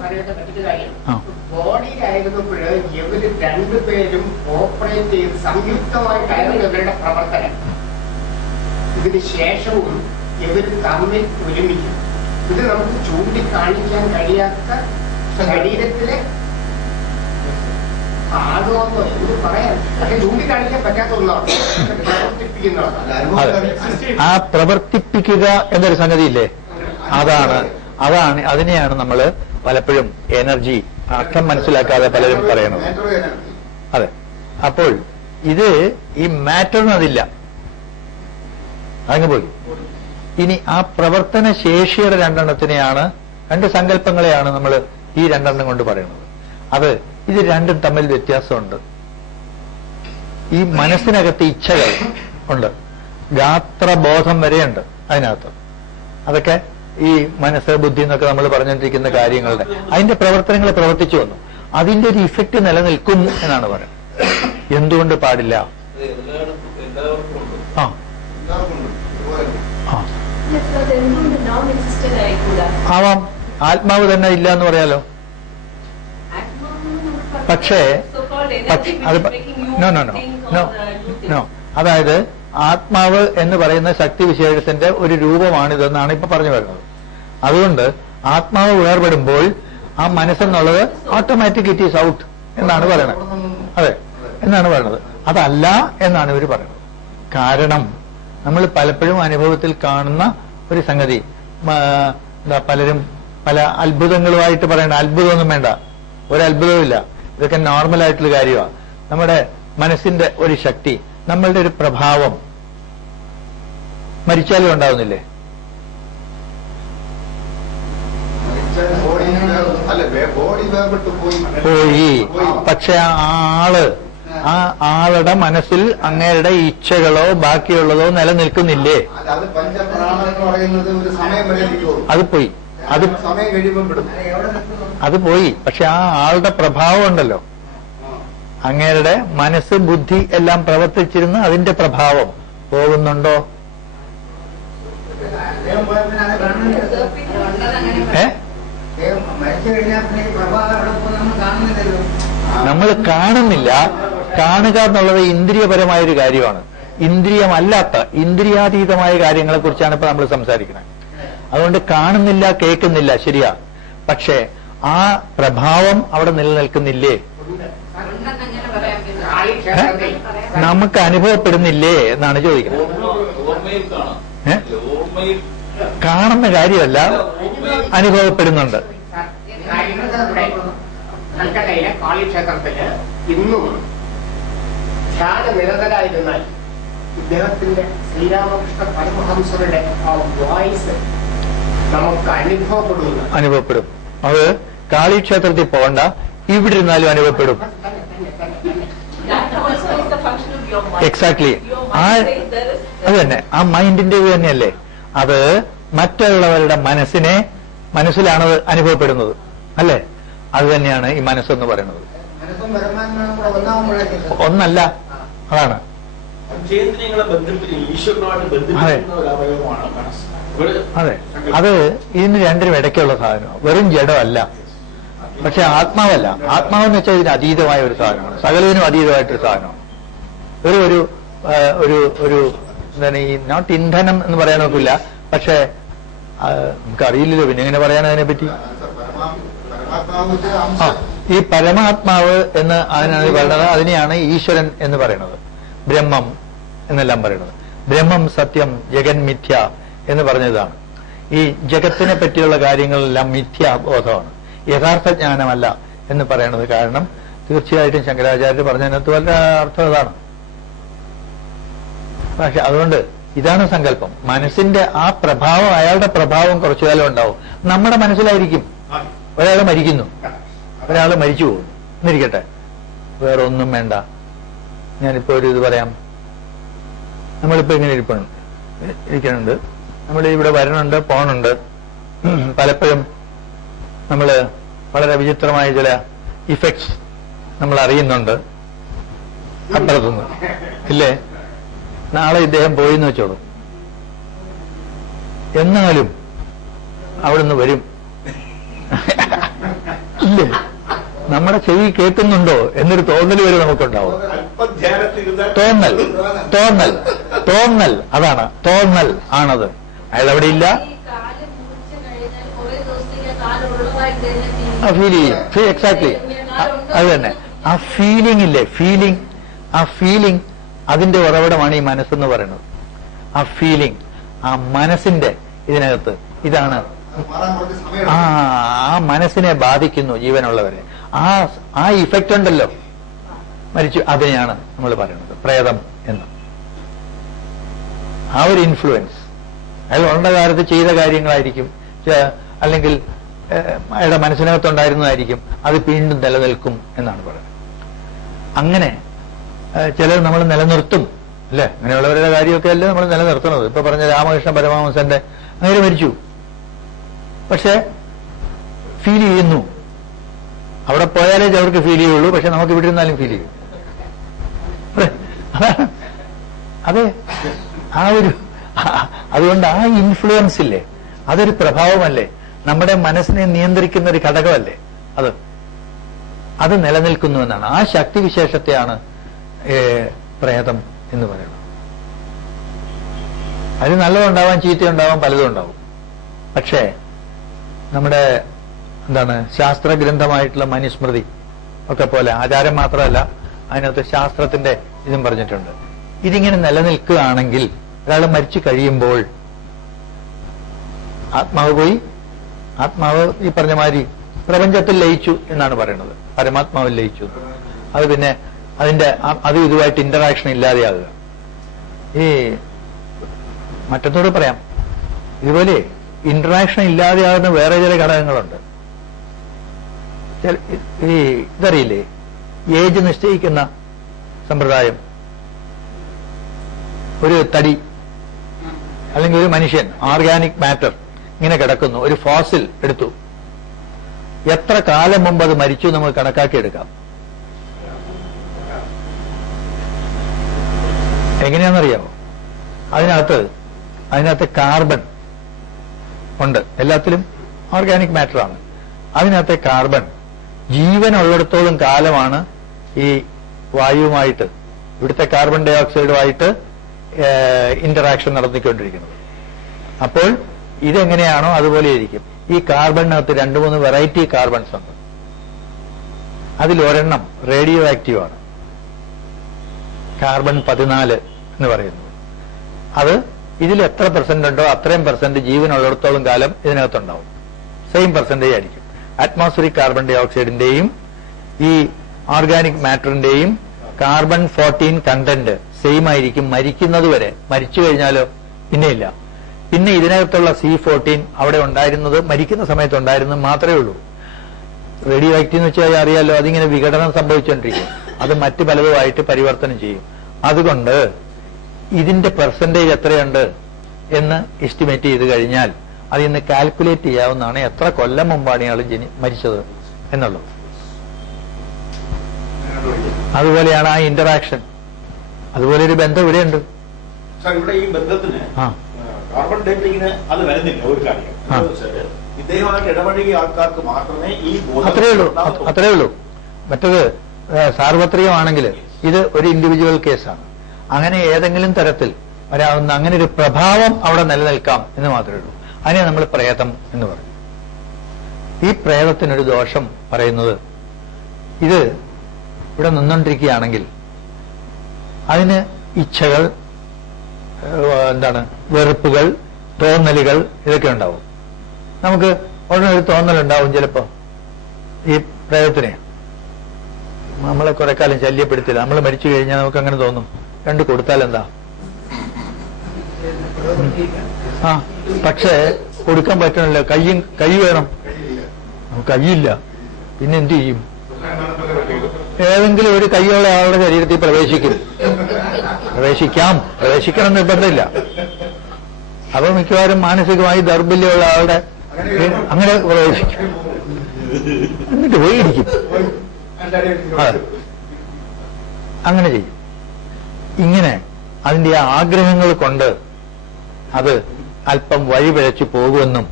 ബോഡിയിലായിരുന്നപ്പോൾ ഇവര് രണ്ടുപേരും ഓപ്പറേറ്റ് ചെയ്ത് സംയുക്തമായിട്ടായിരുന്നു ഇവരുടെ പ്രവർത്തനം. ഇതിന് ശേഷവും ഇവർ തമ്മിൽ ഒരുമിക്കും. ഇത് നമുക്ക് ചൂണ്ടിക്കാണിക്കാൻ കഴിയാത്ത ശരീരത്തിലെ ഭാഗമൊന്നോ എന്ന് പറയാം. പക്ഷെ ചൂണ്ടിക്കാണിക്കാൻ പറ്റാത്ത ഒന്നാണ് പ്രവർത്തിപ്പിക്കുന്നതാണ്. ആ പ്രവർത്തിപ്പിക്കുക എന്നൊരു സംഗതിയില്ലേ, അതാണ് അതിനെയാണ് നമ്മൾ പലപ്പോഴും എനർജി അർത്ഥം മനസ്സിലാക്കാതെ പലരും പറയണത്. അതെ. അപ്പോൾ ഇത് ഈ മാറ്ററിന് അതില്ല, അങ്ങ് പോയി. ഇനി ആ പ്രവർത്തന ശേഷിയുടെ രണ്ടെണ്ണത്തിനെയാണ്, രണ്ട് സങ്കല്പങ്ങളെയാണ് നമ്മൾ ഈ രണ്ടെണ്ണം കൊണ്ട് പറയുന്നത്. ഇത് രണ്ടും തമ്മിൽ വ്യത്യാസമുണ്ട്. ഈ മനസ്സിനകത്ത് ഇച്ഛകൾ ഉണ്ട്, ഗാത്രബോധം വരെയുണ്ട് അതിനകത്ത്. അതൊക്കെ ഈ മനസ്സ് ബുദ്ധി എന്നൊക്കെ നമ്മൾ പറഞ്ഞുകൊണ്ടിരിക്കുന്ന കാര്യങ്ങളുടെ അതിന്റെ പ്രവർത്തനങ്ങൾ പ്രവർത്തിച്ചു വന്നു. അതിന്റെ ഒരു ഇഫക്റ്റ് നിലനിൽക്കും എന്നാണ് പറയുന്നത്. എന്തുകൊണ്ട് പാടില്ല? ആവാം. ആത്മാവ് തന്നെ ഇല്ല എന്ന് പറയാലോ. പക്ഷേ അത് നോ, അതായത് ആത്മാവ് എന്ന് പറയുന്ന ശക്തിവിശേഷത്തിന്റെ ഒരു രൂപമാണിതെന്നാണ് ഇപ്പൊ പറഞ്ഞു വരുന്നത്. അതുകൊണ്ട് ആത്മാവ് വേർപെടുമ്പോൾ ആ മനസ്സെന്നുള്ളത് ഓട്ടോമാറ്റിക് ഇറ്റ് ഈസ് ഔട്ട് എന്നാണ് പറയുന്നത്. അതെ എന്നാണ് പറയുന്നത്. അതല്ല എന്നാണ് ഇവർ പറയുന്നത്. കാരണം നമ്മൾ പലപ്പോഴും അനുഭവത്തിൽ കാണുന്ന ഒരു സംഗതി, പലരും പല അത്ഭുതങ്ങളുമായിട്ട് പറയണ്ട. അത്ഭുതമൊന്നും വേണ്ട, ഒരത്ഭുതവുമില്ല. ഇതൊക്കെ നോർമലായിട്ടുള്ള കാര്യമാണ്. നമ്മുടെ മനസ്സിന്റെ ഒരു ശക്തി, നമ്മളുടെ ഒരു പ്രഭാവം മരിച്ചാലും ഉണ്ടാവുന്നില്ലേ? പോയി. പക്ഷെ ആ ആളുടെ മനസ്സിൽ അങ്ങേരുടെ ഇച്ഛകളോ ബാക്കിയുള്ളതോ നിലനിൽക്കുന്നില്ലേ? അത് പോയി. അത് പോയി. പക്ഷെ ആ ആളുടെ പ്രഭാവം ഉണ്ടല്ലോ, അങ്ങേരുടെ മനസ്സ് ബുദ്ധി എല്ലാം പ്രവർത്തിച്ചിരുന്ന് അതിന്റെ പ്രഭാവം പോകുന്നുണ്ടോ? നമ്മൾ കാണുന്നില്ല. കാണുക എന്നുള്ളത് ഇന്ദ്രിയപരമായൊരു കാര്യമാണ്. ഇന്ദ്രിയമല്ലാത്ത ഇന്ദ്രിയാതീതമായ കാര്യങ്ങളെ കുറിച്ചാണ് ഇപ്പൊ നമ്മൾ സംസാരിക്കുന്നത്. അതുകൊണ്ട് കാണുന്നില്ല, കേൾക്കുന്നില്ല, ശരിയാ. പക്ഷെ ആ പ്രഭാവം അവിടെ നിലനിൽക്കുന്നില്ലേ? നമുക്ക് അനുഭവപ്പെടുന്നില്ലേ എന്നാണ് ചോദിക്കുന്നത്. കാണുന്ന കാര്യമല്ല, അനുഭവപ്പെടുന്നുണ്ട്. കൽക്കട്ടയിലെ കാളിക്ഷേത്രത്തില് ഇന്നും ധ്യാനനിരതരായിരുന്നാൽ ഇദ്ദേഹത്തിന്റെ ശ്രീരാമകൃഷ്ണ പരമഹംസരുടെ ആ വോയിസ് നമുക്ക് അനുഭവപ്പെടും. അത് കാളിക്ഷേത്രത്തിൽ പോകണ്ട, ഇവിടെ ഇരുന്നാലും അനുഭവപ്പെടും. എക്സാക്ട്ലി. അത് തന്നെ, ആ മൈൻഡിന്റെ ഇത് തന്നെയല്ലേ. അത് മറ്റുള്ളവരുടെ മനസ്സിലാണത് അനുഭവപ്പെടുന്നത്, അല്ലേ? അത് തന്നെയാണ് ഈ മനസ്സെന്ന് പറയുന്നത്. മനസ്സും പരമാത്മാവും കൂടെ ഒന്നാകുമ്പോഴേക്കും ഒന്നല്ല, അതാണ്. പഞ്ചേന്ദ്രിയങ്ങളെ ബന്ധിപ്പിച്ച് ഈശ്വരനുമായിട്ട് ബന്ധിപ്പിക്കുന്ന ഒരു അവയവമാണ് മനസ്സ്. അതെ, അത് ഇതിന് രണ്ടിനും ഇടയ്ക്കുള്ള സാധനമാണ്. വെറും ജഡമല്ല, പക്ഷെ ആത്മാവല്ല. ആത്മാവെന്ന് വെച്ചാൽ ഇതിന് അതീതമായ ഒരു സാധനമാണ്, സകലതിനും അതീതമായിട്ടൊരു സാധനമാണ്. ഒരു ഒരു ഒരു ഒരു എന്താണ് ഈ നോട്ട് ഇന്ധനം എന്ന് പറയാൻ നോക്കില്ല, പക്ഷെ നമുക്കറിയില്ലല്ലോ പിന്നെ എങ്ങനെ പറയാൻ അതിനെപ്പറ്റി. ആ, ഈ പരമാത്മാവ് എന്ന് അതിനാണ് പറയുന്നത്. അതിനെയാണ് ഈശ്വരൻ എന്ന് പറയുന്നത്, ബ്രഹ്മം എന്നെല്ലാം പറയുന്നത്. ബ്രഹ്മം സത്യം ജഗൻ മിഥ്യ എന്ന് പറഞ്ഞതാണ്. ഈ ജഗത്തിനെ പറ്റിയുള്ള കാര്യങ്ങളെല്ലാം മിഥ്യാബോധമാണ്, യഥാർത്ഥ ജ്ഞാനമല്ല എന്ന് പറയുന്നത്. കാരണം തീർച്ചയായിട്ടും ശങ്കരാചാര്യർ പറഞ്ഞതിനകത്ത് വല്ല അർത്ഥം അതാണ്. പക്ഷെ അതുകൊണ്ട് ഇതാണ് സങ്കല്പം. മനസ്സിന്റെ ആ പ്രഭാവം, അയാളുടെ പ്രഭാവം കുറച്ചു കാലം ഉണ്ടാവും. നമ്മുടെ മനസ്സിലായിരിക്കും. ഒരാൾ മരിക്കുന്നു, ഒരാൾ മരിച്ചു പോകുന്നു എന്നിരിക്കട്ടെ, വേറെ ഒന്നും വേണ്ട. ഞാനിപ്പോ ഒരു ഇത് പറയാം. നമ്മളിപ്പോ ഇങ്ങനെ ഇരിക്കുന്നുണ്ട്, നമ്മൾ ഇവിടെ വരണുണ്ട്, പോണുണ്ട്. പലപ്പോഴും നമ്മൾ വളരെ വിചിത്രമായ ചില ഇഫക്ട്സ് നമ്മൾ അറിയുന്നുണ്ട് അപ്പുറത്തുനിന്ന്, ഇല്ലേ? നാളെ ഇദ്ദേഹം പോയിന്ന് വെച്ചോളൂ, എന്നാലും അവിടുന്ന് വരും, ഇല്ലേ? നമ്മുടെ ചെവി കേൾക്കുന്നുണ്ടോ എന്നൊരു തോന്നൽ വരെ നമുക്കുണ്ടാവും. തോന്നൽ തോന്നൽ തോന്നൽ അതാണ്, തോന്നൽ ആണത്. അയാൾ അവിടെ ഇല്ല, ഫീൽ ചെയ്യും. എക്സാക്ട്ലി അത് തന്നെ. ആ ഫീലിംഗ് ഇല്ലേ, ഫീലിംഗ്, ആ ഫീലിംഗ് അതിന്റെ ഉറവിടമാണ് ഈ മനസ്സെന്ന് പറയുന്നത്. ആ ഫീലിംഗ്, ആ മനസ്സിന്റെ ഇതിനകത്ത് ഇതാണ്. ആ മനസ്സിനെ ബാധിക്കുന്നു ജീവനുള്ളവരെ. ആ ഇഫക്റ്റ് ഉണ്ടല്ലോ മരിച്ചു, അതിനെയാണ് നമ്മൾ പറയുന്നത് പ്രേതം എന്ന്. ആ ഒരു ഇൻഫ്ലുവൻസ് അയാൾ ഉള്ള കാലത്ത് ചെയ്ത കാര്യങ്ങളായിരിക്കും, അല്ലെങ്കിൽ അയാളുടെ മനസ്സിനകത്തുണ്ടായിരുന്നതായിരിക്കും, അത് വീണ്ടും നിലനിൽക്കും എന്നാണ് പറയുന്നത്. അങ്ങനെ ചിലർ നമ്മൾ നിലനിർത്തും, അല്ലെ? അങ്ങനെയുള്ളവരുടെ കാര്യമൊക്കെ അല്ലേ നമ്മൾ നിലനിർത്തുന്നത്. ഇപ്പൊ പറഞ്ഞ രാമകൃഷ്ണ പരമഹംസന്റെ അങ്ങനെ മരിച്ചു, പക്ഷെ ഫീൽ ചെയ്യുന്നു. അവിടെ പോയാലേ ചിലർക്ക് ഫീൽ ചെയ്യുള്ളൂ, പക്ഷെ നമുക്ക് ഇവിടെ ഇരുന്നാലും ഫീൽ ചെയ്യും. അതെ, ആ ഒരു അതുകൊണ്ട് ആ ഇൻഫ്ലുവൻസ് ഇല്ലേ, അതൊരു പ്രഭാവമല്ലേ, നമ്മുടെ മനസ്സിനെ നിയന്ത്രിക്കുന്ന ഒരു ഘടകമല്ലേ അത് നിലനിൽക്കുന്നു എന്നാണ്. ആ ശക്തിവിശേഷത്തെയാണ് പ്രേതം എന്ന് പറയുന്നത്. അതിന് നല്ലതുണ്ടാവാം, ചീത്തയുണ്ടാവാം, പലതും ഉണ്ടാവും. പക്ഷേ നമ്മുടെ എന്താണ് ശാസ്ത്രഗ്രന്ഥമായിട്ടുള്ള മനുസ്മൃതി ഒക്കെ പോലെ ആചാരം മാത്രമല്ല, അതിനകത്ത് ശാസ്ത്രത്തിന്റെ ഇതും പറഞ്ഞിട്ടുണ്ട്. ഇതിങ്ങനെ നിലനിൽക്കുകയാണെങ്കിൽ ഒരാൾ മരിച്ചു കഴിയുമ്പോൾ ആത്മാവ് പോയി, ആത്മാവ് ഈ പറഞ്ഞ മാതിരി പ്രപഞ്ചത്തിൽ ലയിച്ചു എന്നാണ് പറയുന്നത്, പരമാത്മാവിൽ ലയിച്ചു. അത് പിന്നെ അതിന്റെ അത് ഇതുമായിട്ട് ഇന്ററാക്ഷൻ ഇല്ലാതെയാകുക. ഈ മറ്റൊന്നോട് പറയാം, ഇതുപോലെ ഇന്ററാക്ഷൻ ഇല്ലാതെയാകുന്ന വേറെ ചില ഘടകങ്ങളുണ്ട്. ഈ ഇതറിയില്ലേ, ഏജ് നിശ്ചയിക്കുന്ന സമ്പ്രദായം. ഒരു തടി അല്ലെങ്കിൽ ഒരു മനുഷ്യൻ, ഓർഗാനിക് മാറ്റർ ഇങ്ങനെ കിടക്കുന്നു, ഒരു ഫോസിൽ എടുത്തു, എത്ര കാലം മുമ്പ് അത് മരിച്ചു നമുക്ക് കണക്കാക്കിയെടുക്കാം. എങ്ങനെയാണെന്നറിയാമോ? അതിനകത്ത് കാർബൺ ഉണ്ട്, എല്ലാത്തിലും ഓർഗാനിക് മാറ്ററാണ്. അതിനകത്തെ കാർബൺ ജീവനുള്ളിടത്തോളം കാലമാണ് ഈ വായുവുമായിട്ട്, ഇവിടുത്തെ കാർബൺ ഡൈ ഓക്സൈഡുമായിട്ട് ഇന്ററാക്ഷൻ നടത്തിക്കൊണ്ടിരിക്കുന്നത്. അപ്പോൾ ഇതെങ്ങനെയാണോ അതുപോലെ ഇരിക്കും. ഈ കാർബണിനകത്ത് 2-3 വെറൈറ്റി കാർബൺസ് ഉണ്ട്. അതിലൊരെണ്ണം റേഡിയോ ആക്റ്റീവ് ആണ്, കാർബൺ 14 എന്ന് പറയുന്നത്. അത് ഇതിൽ എത്ര പെർസെന്റ് ഉണ്ടോ അത്രയും പെർസെന്റ് ജീവനുള്ളിടത്തോളം കാലം ഇതിനകത്തുണ്ടാവും. സെയിം പെർസെന്റേജ് ആയിരിക്കും. അറ്റ്മോസ്ഫിയറിക് കാർബൺ ഡൈ ഓക്സൈഡിന്റെയും ഈ ഓർഗാനിക് മാറ്ററിന്റെയും കാർബൺ 14 കണ്ടന്റ് സെയിം ആയിരിക്കും മരിക്കുന്നത് വരെ. മരിച്ചു കഴിഞ്ഞാലോ പിന്നെ ഇല്ല. പിന്നെ ഇതിനകത്തുള്ള C14 അവിടെ ഉണ്ടായിരുന്നത് മരിക്കുന്ന സമയത്ത് ഉണ്ടായിരുന്നത് മാത്രമേ ഉള്ളൂ. റേഡിയോ ആക്റ്റീവ് എന്ന് വെച്ചാൽ അറിയാലോ, അതിങ്ങനെ വിഘടനം സംഭവിച്ചുകൊണ്ടിരിക്കും, അത് മറ്റ് പലതുമായിട്ട് പരിവർത്തനം ചെയ്യും. അതുകൊണ്ട് ഇതിന്റെ പെർസെന്റേജ് എത്രയുണ്ട് എന്ന് എസ്റ്റിമേറ്റ് ചെയ്ത് കഴിഞ്ഞാൽ അതിൽ നിന്ന് കാൽക്കുലേറ്റ് ചെയ്യാവുന്നതാണ് എത്ര കൊല്ലം മുമ്പാണ് ഇയാൾ മരിച്ചത് എന്നുള്ളത്. അതുപോലെയാണ് ആ ഇന്ററാക്ഷൻ. അതുപോലെ ഒരു ബന്ധം ഇവിടെയുണ്ട്. സാർ, ഇവിടെ ഈ ബന്ധത്തിന് ആ കാർബൺ ഡേറ്റിങ്ങിന് അത് വരുന്നില്ല. ഒരു കാര്യം ഇദ്ദേഹമായിട്ട് ഇടപഴകിയ ആൾക്കാർക്ക് മാത്രമേ ഈ അത്രേ ഉള്ളൂ. മറ്റത് സാർവത്രികമാണെങ്കിൽ ഇത് ഒരു ഇൻഡിവിജ്വൽ കേസാണ്. അങ്ങനെ ഏതെങ്കിലും തരത്തിൽ വരാവുന്ന അങ്ങനെ ഒരു പ്രഭാവം അവിടെ നിലനിൽക്കാം എന്ന് മാത്രമേ ഉള്ളൂ. അതിനെ നമ്മൾ പ്രേതം എന്ന് പറയും. ഈ പ്രേതത്തിനൊരു ദോഷം പറയുന്നത്, ഇത് ഇവിടെ നിന്നോണ്ടിരിക്കുകയാണെങ്കിൽ അതിന് ഇച്ഛകൾ, വെറുപ്പുകൾ, തോന്നലുകൾ ഇതൊക്കെ ഉണ്ടാവും. നമുക്ക് ഉടനെ ഒരു തോന്നലുണ്ടാവും ചിലപ്പോ ഈ പ്രേതത്തിനെ നമ്മളെ കുറെ കാലം ശല്യപ്പെടുത്തില്ല. നമ്മൾ മരിച്ചു കഴിഞ്ഞാൽ നമുക്ക് അങ്ങനെ തോന്നും, രണ്ട് കൊടുത്താൽ എന്താ. ആ പക്ഷേ കൊടുക്കാൻ പറ്റണല്ലോ, കൈ വേണം, കൈയില്ല, പിന്നെ എന്ത് ചെയ്യും? ഏതെങ്കിലും ഒരു കൈയുള്ള ആളുടെ ശരീരത്തിൽ പ്രവേശിക്കണം നിർബന്ധമില്ല. അപ്പൊ മിക്കവാറും മാനസികമായി ദൗർബല്യമുള്ള ആളുടെ അങ്ങനെ പ്രവേശിക്കും, എന്നിട്ട് പോയി ഇരിക്കും. അങ്ങനെ ചെയ്യും. ഇങ്ങനെ അതിന്റെ ആഗ്രഹങ്ങൾ കൊണ്ട് അത് അല്പം വഴിപിഴച്ചു പോകുമെന്നും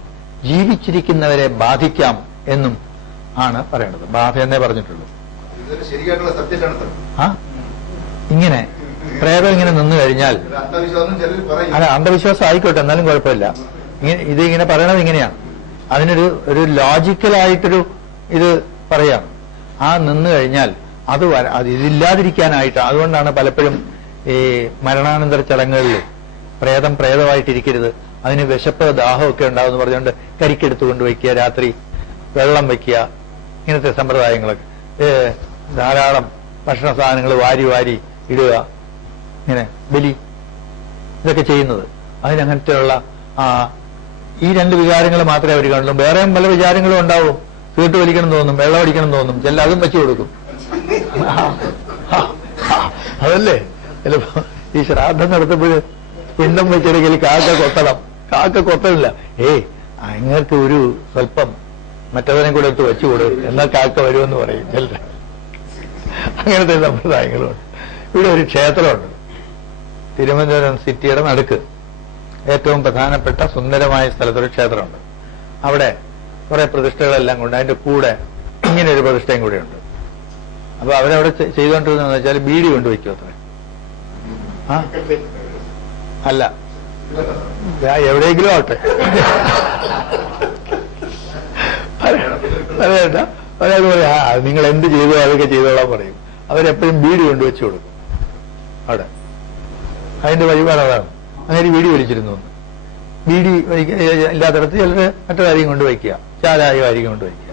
ജീവിച്ചിരിക്കുന്നവരെ ബാധിക്കാം എന്നും ആണ് പറയണത്. ബാധ എന്നേ പറഞ്ഞിട്ടുള്ളൂ. ആ ഇങ്ങനെ പ്രേതം ഇങ്ങനെ നിന്നു കഴിഞ്ഞാൽ, അല്ല അന്ധവിശ്വാസം ആയിക്കോട്ടെ, എന്നാലും കുഴപ്പമില്ല. ഇതിങ്ങനെ പറയണത് ഇങ്ങനെയാണ്. അതിനൊരു ലോജിക്കലായിട്ടൊരു ഇത് പറയാം. ആ നിന്ന് കഴിഞ്ഞാൽ അത് ഇതില്ലാതിരിക്കാനായിട്ട്, അതുകൊണ്ടാണ് പലപ്പോഴും ഈ മരണാനന്തര ചടങ്ങുകളിൽ പ്രേതമായിട്ടിരിക്കരുത്, അതിന് വിശപ്പ് ദാഹമൊക്കെ ഉണ്ടാവുമെന്ന് പറഞ്ഞുകൊണ്ട് കരിക്കെടുത്ത് കൊണ്ടുവയ്ക്കുക, രാത്രി വെള്ളം വയ്ക്കുക, ഇങ്ങനത്തെ സമ്പ്രദായങ്ങളൊക്കെ, ധാരാളം ഭക്ഷണ സാധനങ്ങൾ വാരി ഇടുക, ഇങ്ങനെ ബലി ഇതൊക്കെ ചെയ്യുന്നത്. അതിനങ്ങനത്തെയുള്ള ഈ രണ്ട് വികാരങ്ങൾ മാത്രമേ അവർ കാണുള്ളൂ. വേറെയും പല വിചാരങ്ങളും ഉണ്ടാവും. വീട്ട് വലിക്കണം തോന്നും, വെള്ളം അടിക്കണം തോന്നും, ചില അതും വെച്ചു കൊടുക്കും. അതല്ലേ ചിലപ്പോ ഈ ശ്രാദ്ധം നടത്തുമ്പോൾ പിണ്ടം വെച്ചെടുക്കൽ കാക്ക കൊത്തണില്ല. അങ്ങർക്ക് ഒരു സ്വല്പം മറ്റവനെ കൂടെ എടുത്ത് വെച്ചു കൊടുക്കും, എന്നാൽ കാക്ക വരുമെന്ന് പറയും ചിലർ. അങ്ങനത്തെ സമ്പ്രദായങ്ങളുണ്ട്. ഇവിടെ ഒരു ക്ഷേത്രമുണ്ട്, തിരുവനന്തപുരം സിറ്റിയുടെ നടുക്ക് ഏറ്റവും പ്രധാനപ്പെട്ട സുന്ദരമായ സ്ഥലത്തൊരു ക്ഷേത്രമുണ്ട്. അവിടെ കുറെ പ്രതിഷ്ഠകളെല്ലാം കൊണ്ട് അതിന്റെ കൂടെ ഇങ്ങനെ ഒരു പ്രതിഷ്ഠയും കൂടെയുണ്ട്. അപ്പൊ അവരവിടെ ചെയ്തുകൊണ്ടിരുന്നതെന്ന് വെച്ചാൽ ബീഡി കൊണ്ടുവയ്ക്കും അത്ര. അല്ല, എവിടെയെങ്കിലും ആവട്ടെ, പറയണ്ട. ഒരാൾ പറയാ നിങ്ങൾ എന്ത് ചെയ്തോ അതൊക്കെ ചെയ്തോളാൻ പറയും. അവരെപ്പോഴും ബീഡി കൊണ്ടുവച്ചു കൊടുക്കും അവിടെ. അതിന്റെ വഴിപാട് അതാണ്. അങ്ങനെ ബീഡി വലിച്ചിരുന്നു. ബീഡി ഇല്ലാത്തടത്ത് ചിലര് മറ്റൊരായിരിക്കും കൊണ്ടുവയ്ക്കുക, ചാരായമായിരിക്കും കൊണ്ടുവയ്ക്കുക.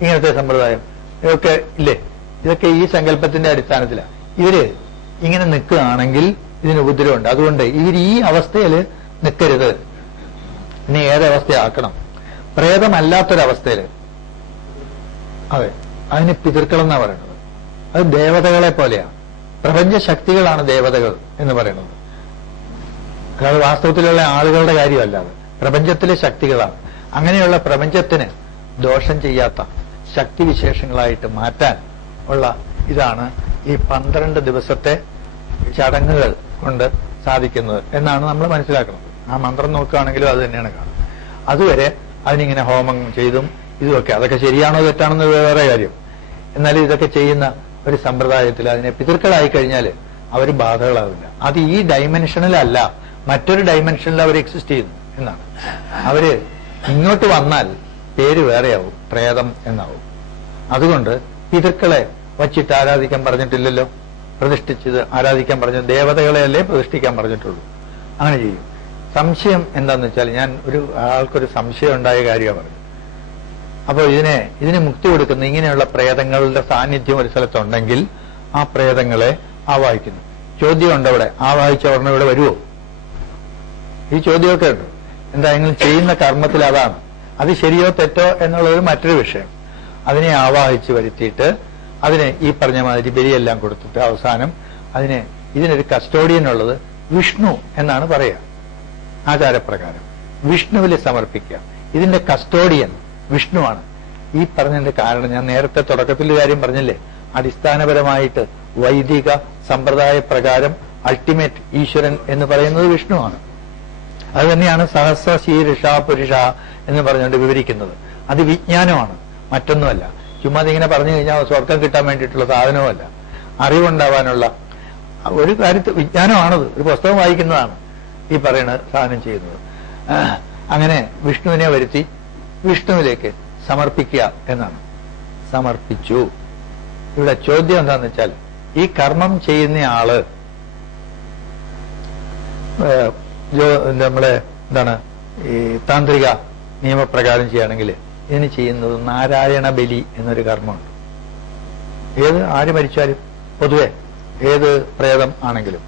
ഇങ്ങനത്തെ സമ്പ്രദായം ഇതൊക്കെ ഇല്ലേ? ഇതൊക്കെ ഈ സങ്കല്പത്തിന്റെ അടിസ്ഥാനത്തിലാണ്. ഇവര് ഇങ്ങനെ നിൽക്കുകയാണെങ്കിൽ ഇതിന് ഉപദ്രവമുണ്ട്. അതുകൊണ്ട് ഈ അവസ്ഥയിൽ നിൽക്കരുത്. ഇനി ഏതവസ്ഥയാക്കണം? പ്രേതമല്ലാത്തൊരവസ്ഥയിൽ, അതെ, അതിന് പിതൃക്കളെന്നാ പറയുന്നത്. അത് ദേവതകളെ പോലെയാണ്. പ്രപഞ്ച ശക്തികളാണ് ദേവതകൾ എന്ന് പറയുന്നത്. അതായത് വാസ്തവത്തിലുള്ള ആളുകളുടെ കാര്യമല്ലാതെ പ്രപഞ്ചത്തിലെ ശക്തികളാണ്. അങ്ങനെയുള്ള പ്രപഞ്ചത്തിന് ദോഷം ചെയ്യാത്ത ശക്തിവിശേഷങ്ങളായിട്ട് മാറ്റാൻ ഉള്ള ഇതാണ് ഈ 12 ദിവസത്തെ ചടങ്ങുകൾ കൊണ്ട് സാധിക്കുന്നത് എന്നാണ് നമ്മൾ മനസ്സിലാക്കുന്നത്. ആ മന്ത്രം നോക്കുകയാണെങ്കിലും അത് തന്നെയാണ് കാണുന്നത്. അതുവരെ അതിനിങ്ങനെ ഹോമം ചെയ്തും ഇതുമൊക്കെ, അതൊക്കെ ശരിയാണോ തെറ്റാണെന്ന് വേറെ കാര്യം. എന്നാലും ഇതൊക്കെ ചെയ്യുന്ന ഒരു സമ്പ്രദായത്തിൽ അതിനെ പിതൃക്കളായി കഴിഞ്ഞാൽ അവർ ബാധകളാവില്ല. അത് ഈ ഡൈമെൻഷനിലല്ല, മറ്റൊരു ഡൈമെൻഷനിൽ അവർ എക്സിസ്റ്റ് ചെയ്യുന്നു എന്നാണ്. അവര് ഇങ്ങോട്ട് വന്നാൽ പേര് വേറെയാവും, പ്രേതം എന്നാവും. അതുകൊണ്ട് പിതൃക്കളെ വച്ചിട്ട് ആരാധിക്കാൻ പറഞ്ഞിട്ടില്ലല്ലോ, പ്രതിഷ്ഠിച്ചത് ആരാധിക്കാൻ പറഞ്ഞു. ദേവതകളെയല്ലേ പ്രതിഷ്ഠിക്കാൻ പറഞ്ഞിട്ടുള്ളൂ. അങ്ങനെ ചെയ്യും. സംശയം എന്താന്ന് വെച്ചാൽ, ഞാൻ ആൾക്കൊരു സംശയം ഉണ്ടായ കാര്യമാണ് പറഞ്ഞത്. അപ്പോൾ ഇതിന് മുക്തി കൊടുക്കുന്ന ഇങ്ങനെയുള്ള പ്രേതങ്ങളുടെ സാന്നിധ്യം ഒരു സ്ഥലത്തുണ്ടെങ്കിൽ ആ പ്രേതങ്ങളെ ആവാഹിക്കുന്നു. ചോദ്യമുണ്ട് അവിടെ, ആവാഹിച്ച ഉടനെ ഇവിടെ വരുമോ? ഈ ചോദ്യമൊക്കെ ഉണ്ട്. എന്തായാലും ചെയ്യുന്ന കർമ്മത്തിൽ അതാണ്. അത് ശരിയോ തെറ്റോ എന്നുള്ളത് മറ്റൊരു വിഷയം. അതിനെ ആവാഹിച്ച് വരുത്തിയിട്ട് അതിനെ ഈ പറഞ്ഞ മാതിരി ബലിയെല്ലാം കൊടുത്തിട്ട് അവസാനം ഇതിനൊരു കസ്റ്റോഡിയൻ ഉള്ളത് വിഷ്ണു എന്നാണ് പറയുക. ആചാരപ്രകാരം വിഷ്ണുവിൽ സമർപ്പിക്കുക. ഇതിന്റെ കസ്റ്റോഡിയൻ വിഷ്ണുവാണ്. ഈ പറഞ്ഞതിന്റെ കാരണം ഞാൻ നേരത്തെ തുടക്കത്തിൽ കാര്യം പറഞ്ഞില്ലേ, അടിസ്ഥാനപരമായിട്ട് വൈദിക സമ്പ്രദായ പ്രകാരം അൾട്ടിമേറ്റ് ഈശ്വരൻ എന്ന് പറയുന്നത് വിഷ്ണുവാണ്. അത് തന്നെയാണ് സഹസ്രശീർഷ പുരുഷ എന്ന് പറഞ്ഞുകൊണ്ട് വിവരിക്കുന്നത്. അത് വിജ്ഞാനമാണ്, മറ്റൊന്നുമല്ല. ചുമ്മാ ഇതിങ്ങനെ പറഞ്ഞു കഴിഞ്ഞാൽ സ്വർഗം കിട്ടാൻ വേണ്ടിയിട്ടുള്ള സാധനവുമല്ല, അറിവുണ്ടാവാനുള്ള ഒരു കാര്യത്തിൽ വിജ്ഞാനമാണത്. ഒരു പുസ്തകം വായിക്കുന്നതാണ് ഈ പറയുന്ന സാധനം ചെയ്യുന്നത്. അങ്ങനെ വിഷ്ണുവിനെ വരുത്തി വിഷ്ണുവിലേക്ക് സമർപ്പിക്കുക എന്നാണ്. സമർപ്പിച്ചു. ഇവിടെ ചോദ്യം എന്താണെന്ന് വെച്ചാൽ, ഈ കർമ്മം ചെയ്യുന്ന ആള് നമ്മളെ എന്താണ് ഈ താന്ത്രിക നിയമപ്രകാരം ചെയ്യുകയാണെങ്കിൽ ഇതിന് ചെയ്യുന്നത് നാരായണ ബലി എന്നൊരു കർമ്മമുണ്ട്. ആര് മരിച്ചാലും പൊതുവെ ഏത് പ്രേതം ആണെങ്കിലും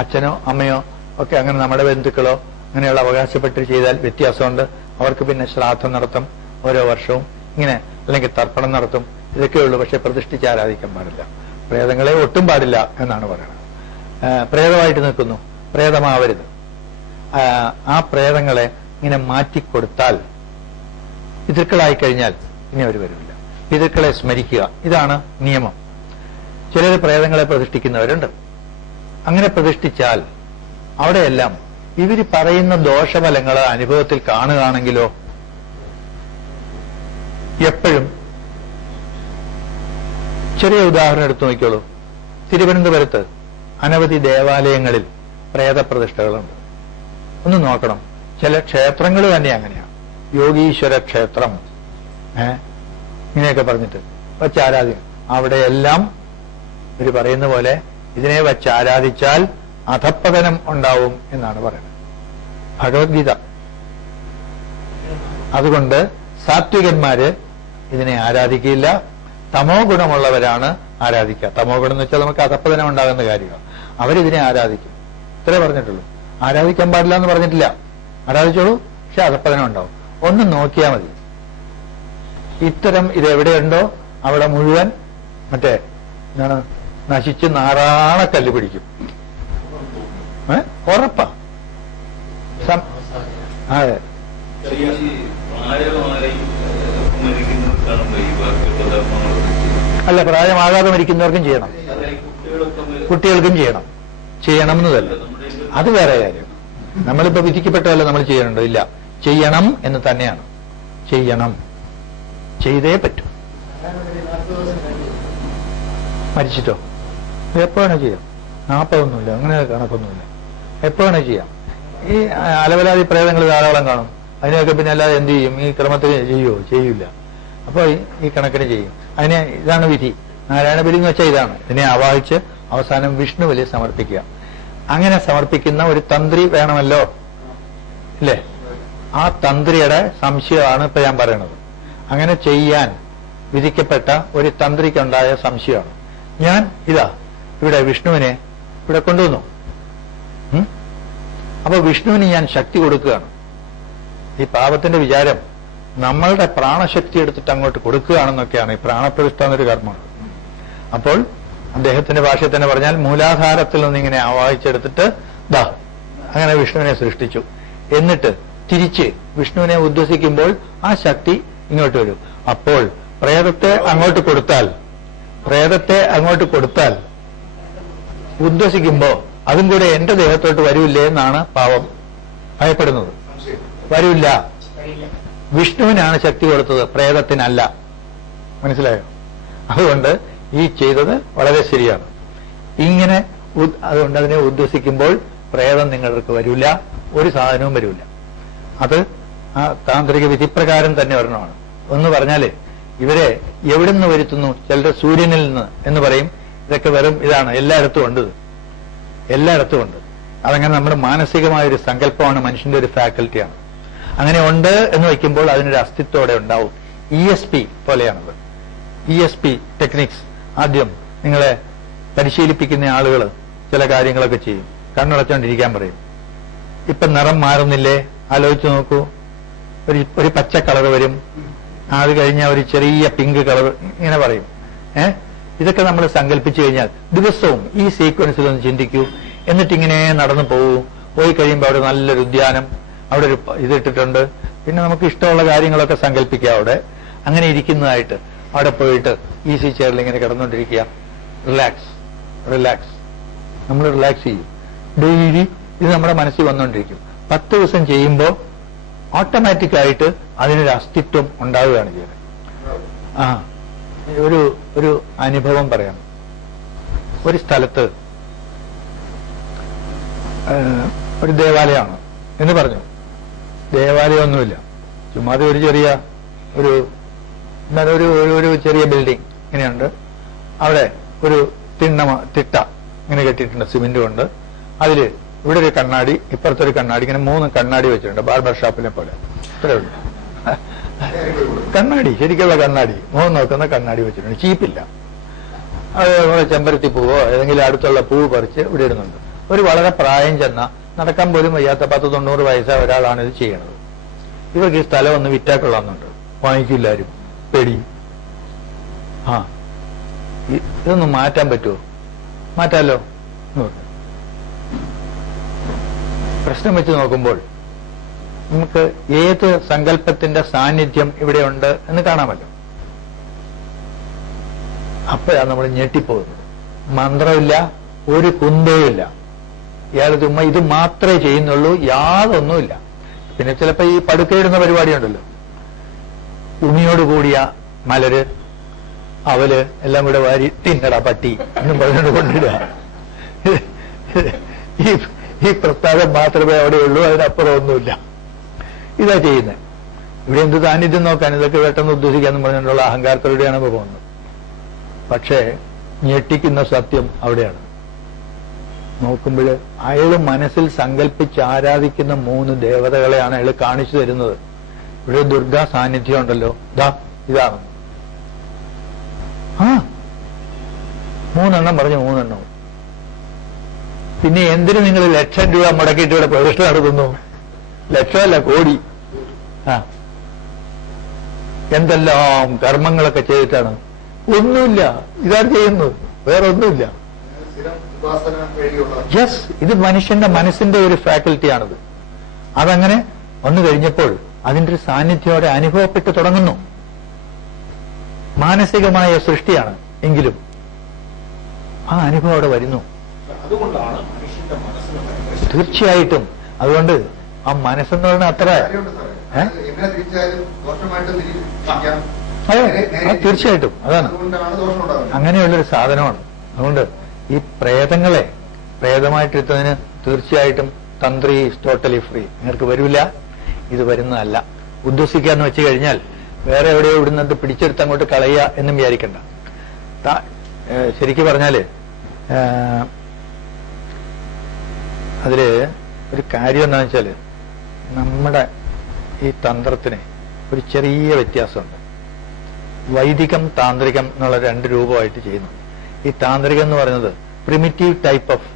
അച്ഛനോ അമ്മയോ ഒക്കെ അങ്ങനെ നമ്മുടെ ബന്ധുക്കളോ അങ്ങനെയുള്ള അവകാശപ്പെട്ട് ചെയ്താൽ വ്യത്യാസമുണ്ട്. അവർക്ക് പിന്നെ ശ്രാദ്ധം നടത്തും ഓരോ വർഷവും, ഇങ്ങനെ അല്ലെങ്കിൽ തർപ്പണം നടത്തും. ഇതൊക്കെയുള്ളൂ. പക്ഷെ പ്രതിഷ്ഠിച്ച് ആരാധിക്കാൻ പാടില്ല. പ്രേതങ്ങളെ ഒട്ടും പാടില്ല എന്നാണ് പറയുന്നത്. പ്രേതമായിട്ട് നിൽക്കുന്നു, പ്രേതമാവരുത്. ആ പ്രേതങ്ങളെ ഇങ്ങനെ മാറ്റിക്കൊടുത്താൽ പിതൃക്കളായി കഴിഞ്ഞാൽ ഇനി അവർ വരില്ല. പിതൃക്കളെ സ്മരിക്കുക, ഇതാണ് നിയമം. ചിലർ പ്രേതങ്ങളെ പ്രതിഷ്ഠിക്കുന്നവരുണ്ട്. അങ്ങനെ പ്രതിഷ്ഠിച്ചാൽ അവിടെയെല്ലാം ഇവർ പറയുന്ന ദോഷഫലങ്ങൾ അനുഭവത്തിൽ കാണുകയാണെങ്കിലോ എപ്പോഴും ചെറിയ ഉദാഹരണം എടുത്തു നോക്കിയോളൂ. തിരുവനന്തപുരത്ത് അനവധി ദേവാലയങ്ങളിൽ പ്രേതപ്രതിഷ്ഠകളുണ്ട്. ഒന്ന് നോക്കണം. ചില ക്ഷേത്രങ്ങൾ തന്നെ അങ്ങനെയാണ്. യോഗീശ്വര ക്ഷേത്രം ഇങ്ങനെയൊക്കെ പറഞ്ഞിട്ട് വച്ചാരാധിക്കും. അവിടെയെല്ലാം ഇവർ പറയുന്ന പോലെ ഇതിനെ വച്ചാരാധിച്ചാൽ അധപ്പതനം ഉണ്ടാവും എന്നാണ് പറയുന്നത് ഭഗവത്ഗീത. അതുകൊണ്ട് സാത്വികന്മാര് ഇതിനെ ആരാധിക്കില്ല. തമോ ഗുണമുള്ളവരാണ് ആരാധിക്കുക. തമോ ഗുണം എന്ന് വെച്ചാൽ നമുക്ക് അധപ്പതനം ഉണ്ടാകുന്ന കാര്യമാണ്. അവരിതിനെ ആരാധിക്കും. ഇത്രേ പറഞ്ഞിട്ടുള്ളൂ. ആരാധിക്കാൻ പാടില്ല എന്ന് പറഞ്ഞിട്ടില്ല. ആരാധിച്ചോളൂ, പക്ഷെ അധപ്പതനം ഉണ്ടാവും. ഒന്ന് നോക്കിയാൽ മതി. ഇത്തരം ഇതെവിടെയുണ്ടോ അവിടെ മുഴുവൻ മറ്റേ എന്താണ് നശിച്ച് നാറാണക്കല്ല് പിടിക്കും. ഉറപ്പാ. അതെ. അല്ല, പ്രായമാകാതെ മരിക്കുന്നവർക്കും ചെയ്യണം, കുട്ടികൾക്കും ചെയ്യണം. ചെയ്യണം എന്നതല്ല, അത് വേറെ കാര്യം. നമ്മളിപ്പോ വിധിക്കപ്പെട്ടതല്ല നമ്മൾ ചെയ്യണുണ്ടോ? ഇല്ല, ചെയ്യണം എന്ന് തന്നെയാണ്. ചെയ്യണം, ചെയ്തേ പറ്റൂ. മരിച്ചിട്ടോ എപ്പോ വേണേ ചെയ്യാം. 40 ഒന്നുമില്ല, അങ്ങനെ കണക്കൊന്നുമില്ല. എപ്പോ വേണേ ചെയ്യാം. ഈ അലവലാതി പ്രേതങ്ങൾ ധാരാളം കാണും. അതിനെയൊക്കെ പിന്നെ അല്ലാതെ എന്ത് ചെയ്യും? ഈ ക്രമത്തിൽ ചെയ്യൂല. അപ്പൊ ഈ കണക്കിന് ചെയ്യും. ഇതാണ് വിധി. നാരായണ ബലി എന്ന് വെച്ചാൽ ഇതാണ്. ഇതിനെ ആവാഹിച്ച് അവസാനം വിഷ്ണുവിൽ സമർപ്പിക്കുക. അങ്ങനെ സമർപ്പിക്കുന്ന ഒരു തന്ത്രി വേണമല്ലോ, ഇല്ലേ? ആ തന്ത്രിയുടെ സംശയമാണ് ഇപ്പൊ ഞാൻ പറയണത്. അങ്ങനെ ചെയ്യാൻ വിധിക്കപ്പെട്ട ഒരു തന്ത്രിക്കുണ്ടായ സംശയമാണ്. ഞാൻ ഇവിടെ വിഷ്ണുവിനെ ഇവിടെ കൊണ്ടുവന്നു. അപ്പൊ വിഷ്ണുവിന് ഞാൻ ശക്തി കൊടുക്കുകയാണ്. ഈ പാപത്തിന്റെ വിചാരം നമ്മളുടെ പ്രാണശക്തി എടുത്തിട്ട് അങ്ങോട്ട് കൊടുക്കുകയാണെന്നൊക്കെയാണ് ഈ പ്രാണപ്രതിഷ്ഠ എന്നൊരു കർമ്മമാണ്. അപ്പോൾ അദ്ദേഹത്തിന്റെ ഭാഷയിൽ തന്നെ പറഞ്ഞാൽ മൂലാധാരത്തിൽ നിന്ന് ഇങ്ങനെ ആവാഹിച്ചെടുത്തിട്ട് അങ്ങനെ വിഷ്ണുവിനെ സൃഷ്ടിച്ചു. എന്നിട്ട് തിരിച്ച് വിഷ്ണുവിനെ ഉദ്വസിക്കുമ്പോൾ ആ ശക്തി ഇങ്ങോട്ട് വരും. അപ്പോൾ പ്രേതത്തെ അങ്ങോട്ട് കൊടുത്താൽ ഉദ്വസിക്കുമ്പോ അതും കൂടെ എന്റെ ദേഹത്തോട്ട് വരില്ലേ എന്നാണ് പാവം ഭയപ്പെടുന്നത്. വരില്ല. വിഷ്ണുവിനാണ് ശക്തി കൊടുത്തത്, പ്രേതത്തിനല്ല. മനസ്സിലായോ? അതുകൊണ്ട് ഈ ചെയ്തത് വളരെ ശരിയാണ്. ഇങ്ങനെ അതുകൊണ്ട് അതിനെ ഉദ്വസിക്കുമ്പോൾ പ്രേതം നിങ്ങൾക്ക് വരില്ല, ഒരു സാധനവും വരില്ല. അത് ആ താന്ത്രിക വിധിപ്രകാരം തന്നെ വരണമാണ്. ഒന്ന് പറഞ്ഞാല് ഇവരെ എവിടെ നിന്ന് വരുത്തുന്നു? ചിലരുടെ സൂര്യനിൽ നിന്ന് എന്ന് പറയും. ഇതൊക്കെ വെറും ഇതാണ്. എല്ലായിടത്തും ഉണ്ട്. എല്ലായിടത്തും ഉണ്ട്. അതങ്ങനെ നമ്മുടെ മാനസികമായൊരു സങ്കല്പമാണ്, മനുഷ്യന്റെ ഒരു ഫാക്കൽറ്റിയാണ്. അങ്ങനെ ഉണ്ട് എന്ന് വയ്ക്കുമ്പോൾ അതിനൊരു അസ്തിത്വത്തോടെ ഉണ്ടാവും. ESP പോലെയാണത്. ESP techniques. ആദ്യം നിങ്ങളെ പരിശീലിപ്പിക്കുന്ന ആളുകൾ ചില കാര്യങ്ങളൊക്കെ ചെയ്യും. കണ്ണടച്ചോണ്ടിരിക്കാൻ പറയും. ഇപ്പൊ നിറം മാറുന്നില്ലേ? ആലോചിച്ച് നോക്കൂ. ഒരു പച്ച കളർ വരും, അത് കഴിഞ്ഞാൽ ഒരു ചെറിയ പിങ്ക് കളർ, ഇങ്ങനെ പറയും. ഇതൊക്കെ നമ്മൾ സങ്കല്പിച്ചു കഴിഞ്ഞാൽ ദിവസവും ഈ സീക്വൻസിൽ ഒന്ന് ചിന്തിക്കൂ. എന്നിട്ടിങ്ങനെ നടന്നു പോയി കഴിയുമ്പോൾ അവിടെ നല്ലൊരു ഉദ്യാനം, അവിടെ ഒരു ഇതിട്ടിട്ടുണ്ട്. പിന്നെ നമുക്ക് ഇഷ്ടമുള്ള കാര്യങ്ങളൊക്കെ സങ്കല്പിക്കാം അവിടെ. അങ്ങനെ ഇരിക്കുന്നതായിട്ട് അവിടെ പോയിട്ട് ഈസി ചെയറിൽ ഇങ്ങനെ കിടന്നുകൊണ്ടിരിക്കുക, റിലാക്സ് നമ്മൾ റിലാക്സ് ചെയ്യും. ഡെയിലി ഇത് നമ്മുടെ മനസ്സിൽ വന്നുകൊണ്ടിരിക്കും. 10 ദിവസം ചെയ്യുമ്പോൾ ഓട്ടോമാറ്റിക്കായിട്ട് അതിനൊരു അസ്തിത്വം ഉണ്ടാവുകയാണ് ചെയ്യുന്നത്. ഒരു അനുഭവം പറയാം. ഒരു സ്ഥലത്ത് ഒരു ദേവാലയമാണ് എന്ന് പറഞ്ഞു. ദേവാലയമൊന്നുമില്ല, ചുമ്മാതെ ഒരു ചെറിയ ഒരു ചെറിയ ബിൽഡിംഗ് ഇങ്ങനെയുണ്ട്. അവിടെ ഒരു തിട്ട ഇങ്ങനെ കെട്ടിയിട്ടുണ്ട്, സിമെന്റ് കൊണ്ട്. അതില് ഇവിടെ ഒരു കണ്ണാടി, ഇപ്പുറത്തൊരു കണ്ണാടി, ഇങ്ങനെ 3 കണ്ണാടി വെച്ചിട്ടുണ്ട്, ബാർബർ ഷോപ്പിനെ പോലെ. ഇത്രേ ഉള്ളൂ കണ്ണാടി, ശരിക്കുള്ള കണ്ണാടി, മുഖം നോക്കുന്ന കണ്ണാടി വെച്ചിട്ടുണ്ട്. ചീപ്പില്ല. അത് ചെമ്പരത്തി പൂവോ ഏതെങ്കിലും അടുത്തുള്ള പൂവ് പറിച്ച് ഇവിടെ ഇടുന്നുണ്ട്. ഒരു വളരെ പ്രായം ചെന്ന, നടക്കാൻ പോലും വയ്യാത്ത 10-90 വയസ്സായ ഒരാളാണ് ഇത് ചെയ്യണത്. ഇവർക്ക് ഈ സ്ഥലം ഒന്ന് വിറ്റാക്കൊള്ളാന്നുണ്ട്, വാങ്ങിക്കില്ലാരും, പേടിയും. ഇതൊന്നും മാറ്റാൻ പറ്റുമോ? മാറ്റാലോ എന്ന് പറഞ്ഞു. പ്രശ്നം വെച്ച് നോക്കുമ്പോൾ നമുക്ക് ഏത് സങ്കല്പത്തിന്റെ സാന്നിധ്യം ഇവിടെയുണ്ട് എന്ന് കാണാമല്ലോ. അപ്പോഴാണ് നമ്മൾ ഞെട്ടിപ്പോകുന്നത്. മന്ത്രമില്ല, ഒരു കുന്തവുമില്ല. ഇയാൾ ചുമ്മാ ഇത് മാത്രമേ ചെയ്യുന്നുള്ളൂ, യാതൊന്നുമില്ല. പിന്നെ ചിലപ്പോ ഈ പടുക്കയിടുന്ന പരിപാടിയുണ്ടല്ലോ, ഉമിയോട് കൂടിയ മലര്, അവല് എല്ലാം കൂടെ വാരി തിന്നടാ പട്ടി എന്നും പറഞ്ഞുകൊണ്ട് കൊണ്ടിടുക. ഈ പ്രസ്താവം മാത്രമേ അവിടെയുള്ളൂ, അതിനപ്പുറം ഒന്നുമില്ല. ഇതാ ചെയ്യുന്നത്. ഇവിടെ എന്ത് സാന്നിധ്യം നോക്കാൻ, ഇതൊക്കെ പെട്ടെന്ന് ഉദ്ദേശിക്കാന്ന് പറഞ്ഞുകൊണ്ടുള്ള അഹങ്കാരത്തോടെയാണ് പോകുന്നത്. പക്ഷേ ഞെട്ടിക്കുന്ന സത്യം അവിടെയാണ്. നോക്കുമ്പോൾ അയാൾ മനസ്സിൽ സങ്കല്പിച്ച് ആരാധിക്കുന്ന 3 ദേവതകളെയാണ് അയാൾ കാണിച്ചു തരുന്നത്. ഇവിടെ ദുർഗാ സാന്നിധ്യം ഉണ്ടല്ലോ, ഇതാണ്. 3 എണ്ണം പറഞ്ഞു, 3 എണ്ണം. പിന്നെ എന്തിനു നിങ്ങൾ ലക്ഷം രൂപ മുടക്കിയിട്ട് ഇവിടെ പ്രതിഷ്ഠ നടത്തുന്നു? ലക്ഷമല്ല, കോടി. എന്തെല്ലാം കർമ്മങ്ങളൊക്കെ ചെയ്തിട്ടാണ്. ഒന്നുമില്ല, ഇതാണ് ചെയ്യുന്നത്, വേറെ ഒന്നുമില്ല. യെസ്, ഇത് മനുഷ്യന്റെ മനസ്സിന്റെ ഒരു ഫാക്കൽറ്റിയാണത്. അതങ്ങനെ വന്നു കഴിഞ്ഞപ്പോൾ അതിന്റെ ഒരു സാന്നിധ്യോടെ അനുഭവപ്പെട്ടു തുടങ്ങുന്നു. മാനസികമായ സൃഷ്ടിയാണ്, എങ്കിലും ആ അനുഭവം അവിടെ വരുന്നു. അതുകൊണ്ടാണ് മനുഷ്യന്റെ മനസ്സിന് തീർച്ചയായിട്ടും. അതുകൊണ്ട് ആ മനസ്സെന്ന് പറഞ്ഞാൽ അത്ര തീർച്ചയായിട്ടും അതാണ്, അങ്ങനെയുള്ളൊരു സാധനമാണ്. അതുകൊണ്ട് ഈ പ്രേതങ്ങളെ പ്രേതമായിട്ടിരുത്തതിന് തീർച്ചയായിട്ടും തന്ത്രി ഈസ് ടോട്ടലി ഫ്രീ. നിങ്ങൾക്ക് വരില്ല, ഇത് വരുന്നതല്ല. ഉദ്ദേശിക്കാന്ന് വെച്ച് കഴിഞ്ഞാൽ വേറെ എവിടെയോ ഇവിടുന്നത് പിടിച്ചെടുത്ത് അങ്ങോട്ട് കളയുക എന്നും വിചാരിക്കണ്ട. ശരിക്കും പറഞ്ഞാല് അതില് ഒരു കാര്യം എന്താണെന്ന് വെച്ചാല്, നമ്മുടെ ഈ തന്ത്രത്തിന് ഒരു ചെറിയ വ്യത്യാസമുണ്ട്. വൈദികം താന്ത്രികം എന്നുള്ള 2 രൂപമായിട്ട് ചെയ്യുന്നു. ഈ താന്ത്രികം എന്ന് പറയുന്നത് പ്രിമിറ്റീവ് ടൈപ്പ് ഓഫ്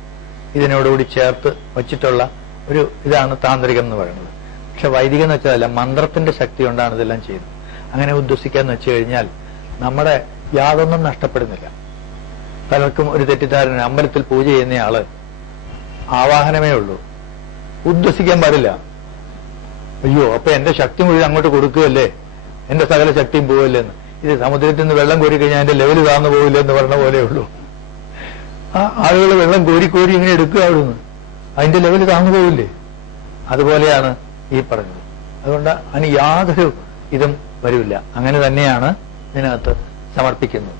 ഇതിനോടുകൂടി ചേർത്ത് വച്ചിട്ടുള്ള ഒരു ഇതാണ് താന്ത്രികം എന്ന് പറയുന്നത്. പക്ഷെ വൈദികം എന്ന് വെച്ചാൽ മന്ത്രത്തിന്റെ ശക്തി കൊണ്ടാണ് ഇതെല്ലാം ചെയ്യുന്നത്. അങ്ങനെ ഉദ്ദേശിക്കാന്ന് വെച്ച് കഴിഞ്ഞാൽ നമ്മുടെ യാതൊന്നും നഷ്ടപ്പെടുന്നില്ല. പലർക്കും ഒരു തെറ്റിദ്ധാരണ, അമ്പലത്തിൽ പൂജ ചെയ്യുന്നയാള് ആവാഹനമേ ഉള്ളൂ, ഉദ്വസിക്കാൻ പാടില്ല. അയ്യോ, അപ്പൊ എന്റെ ശക്തി മുഴുവൻ അങ്ങോട്ട് കൊടുക്കുകയല്ലേ, എന്റെ സകല ശക്തിയും പോവില്ലേ എന്ന്. ഇത് സമുദ്രത്തിൽ നിന്ന് വെള്ളം കോരി കഴിഞ്ഞാൽ എന്റെ ലെവല് താന്നു പോവില്ല എന്ന് പറഞ്ഞ പോലെയുള്ളൂ. ആ ആളുകൾ വെള്ളം കോരി ഇങ്ങനെ എടുക്കുക അവിടുന്ന്, അതിന്റെ ലെവല് താന്നു പോവില്ലേ? അതുപോലെയാണ് ഈ പറഞ്ഞത്. അതുകൊണ്ട് അതിന് യാതൊരു ഇതും വരില്ല. അങ്ങനെ തന്നെയാണ് ഇതിനകത്ത് സമർപ്പിക്കുന്നത്.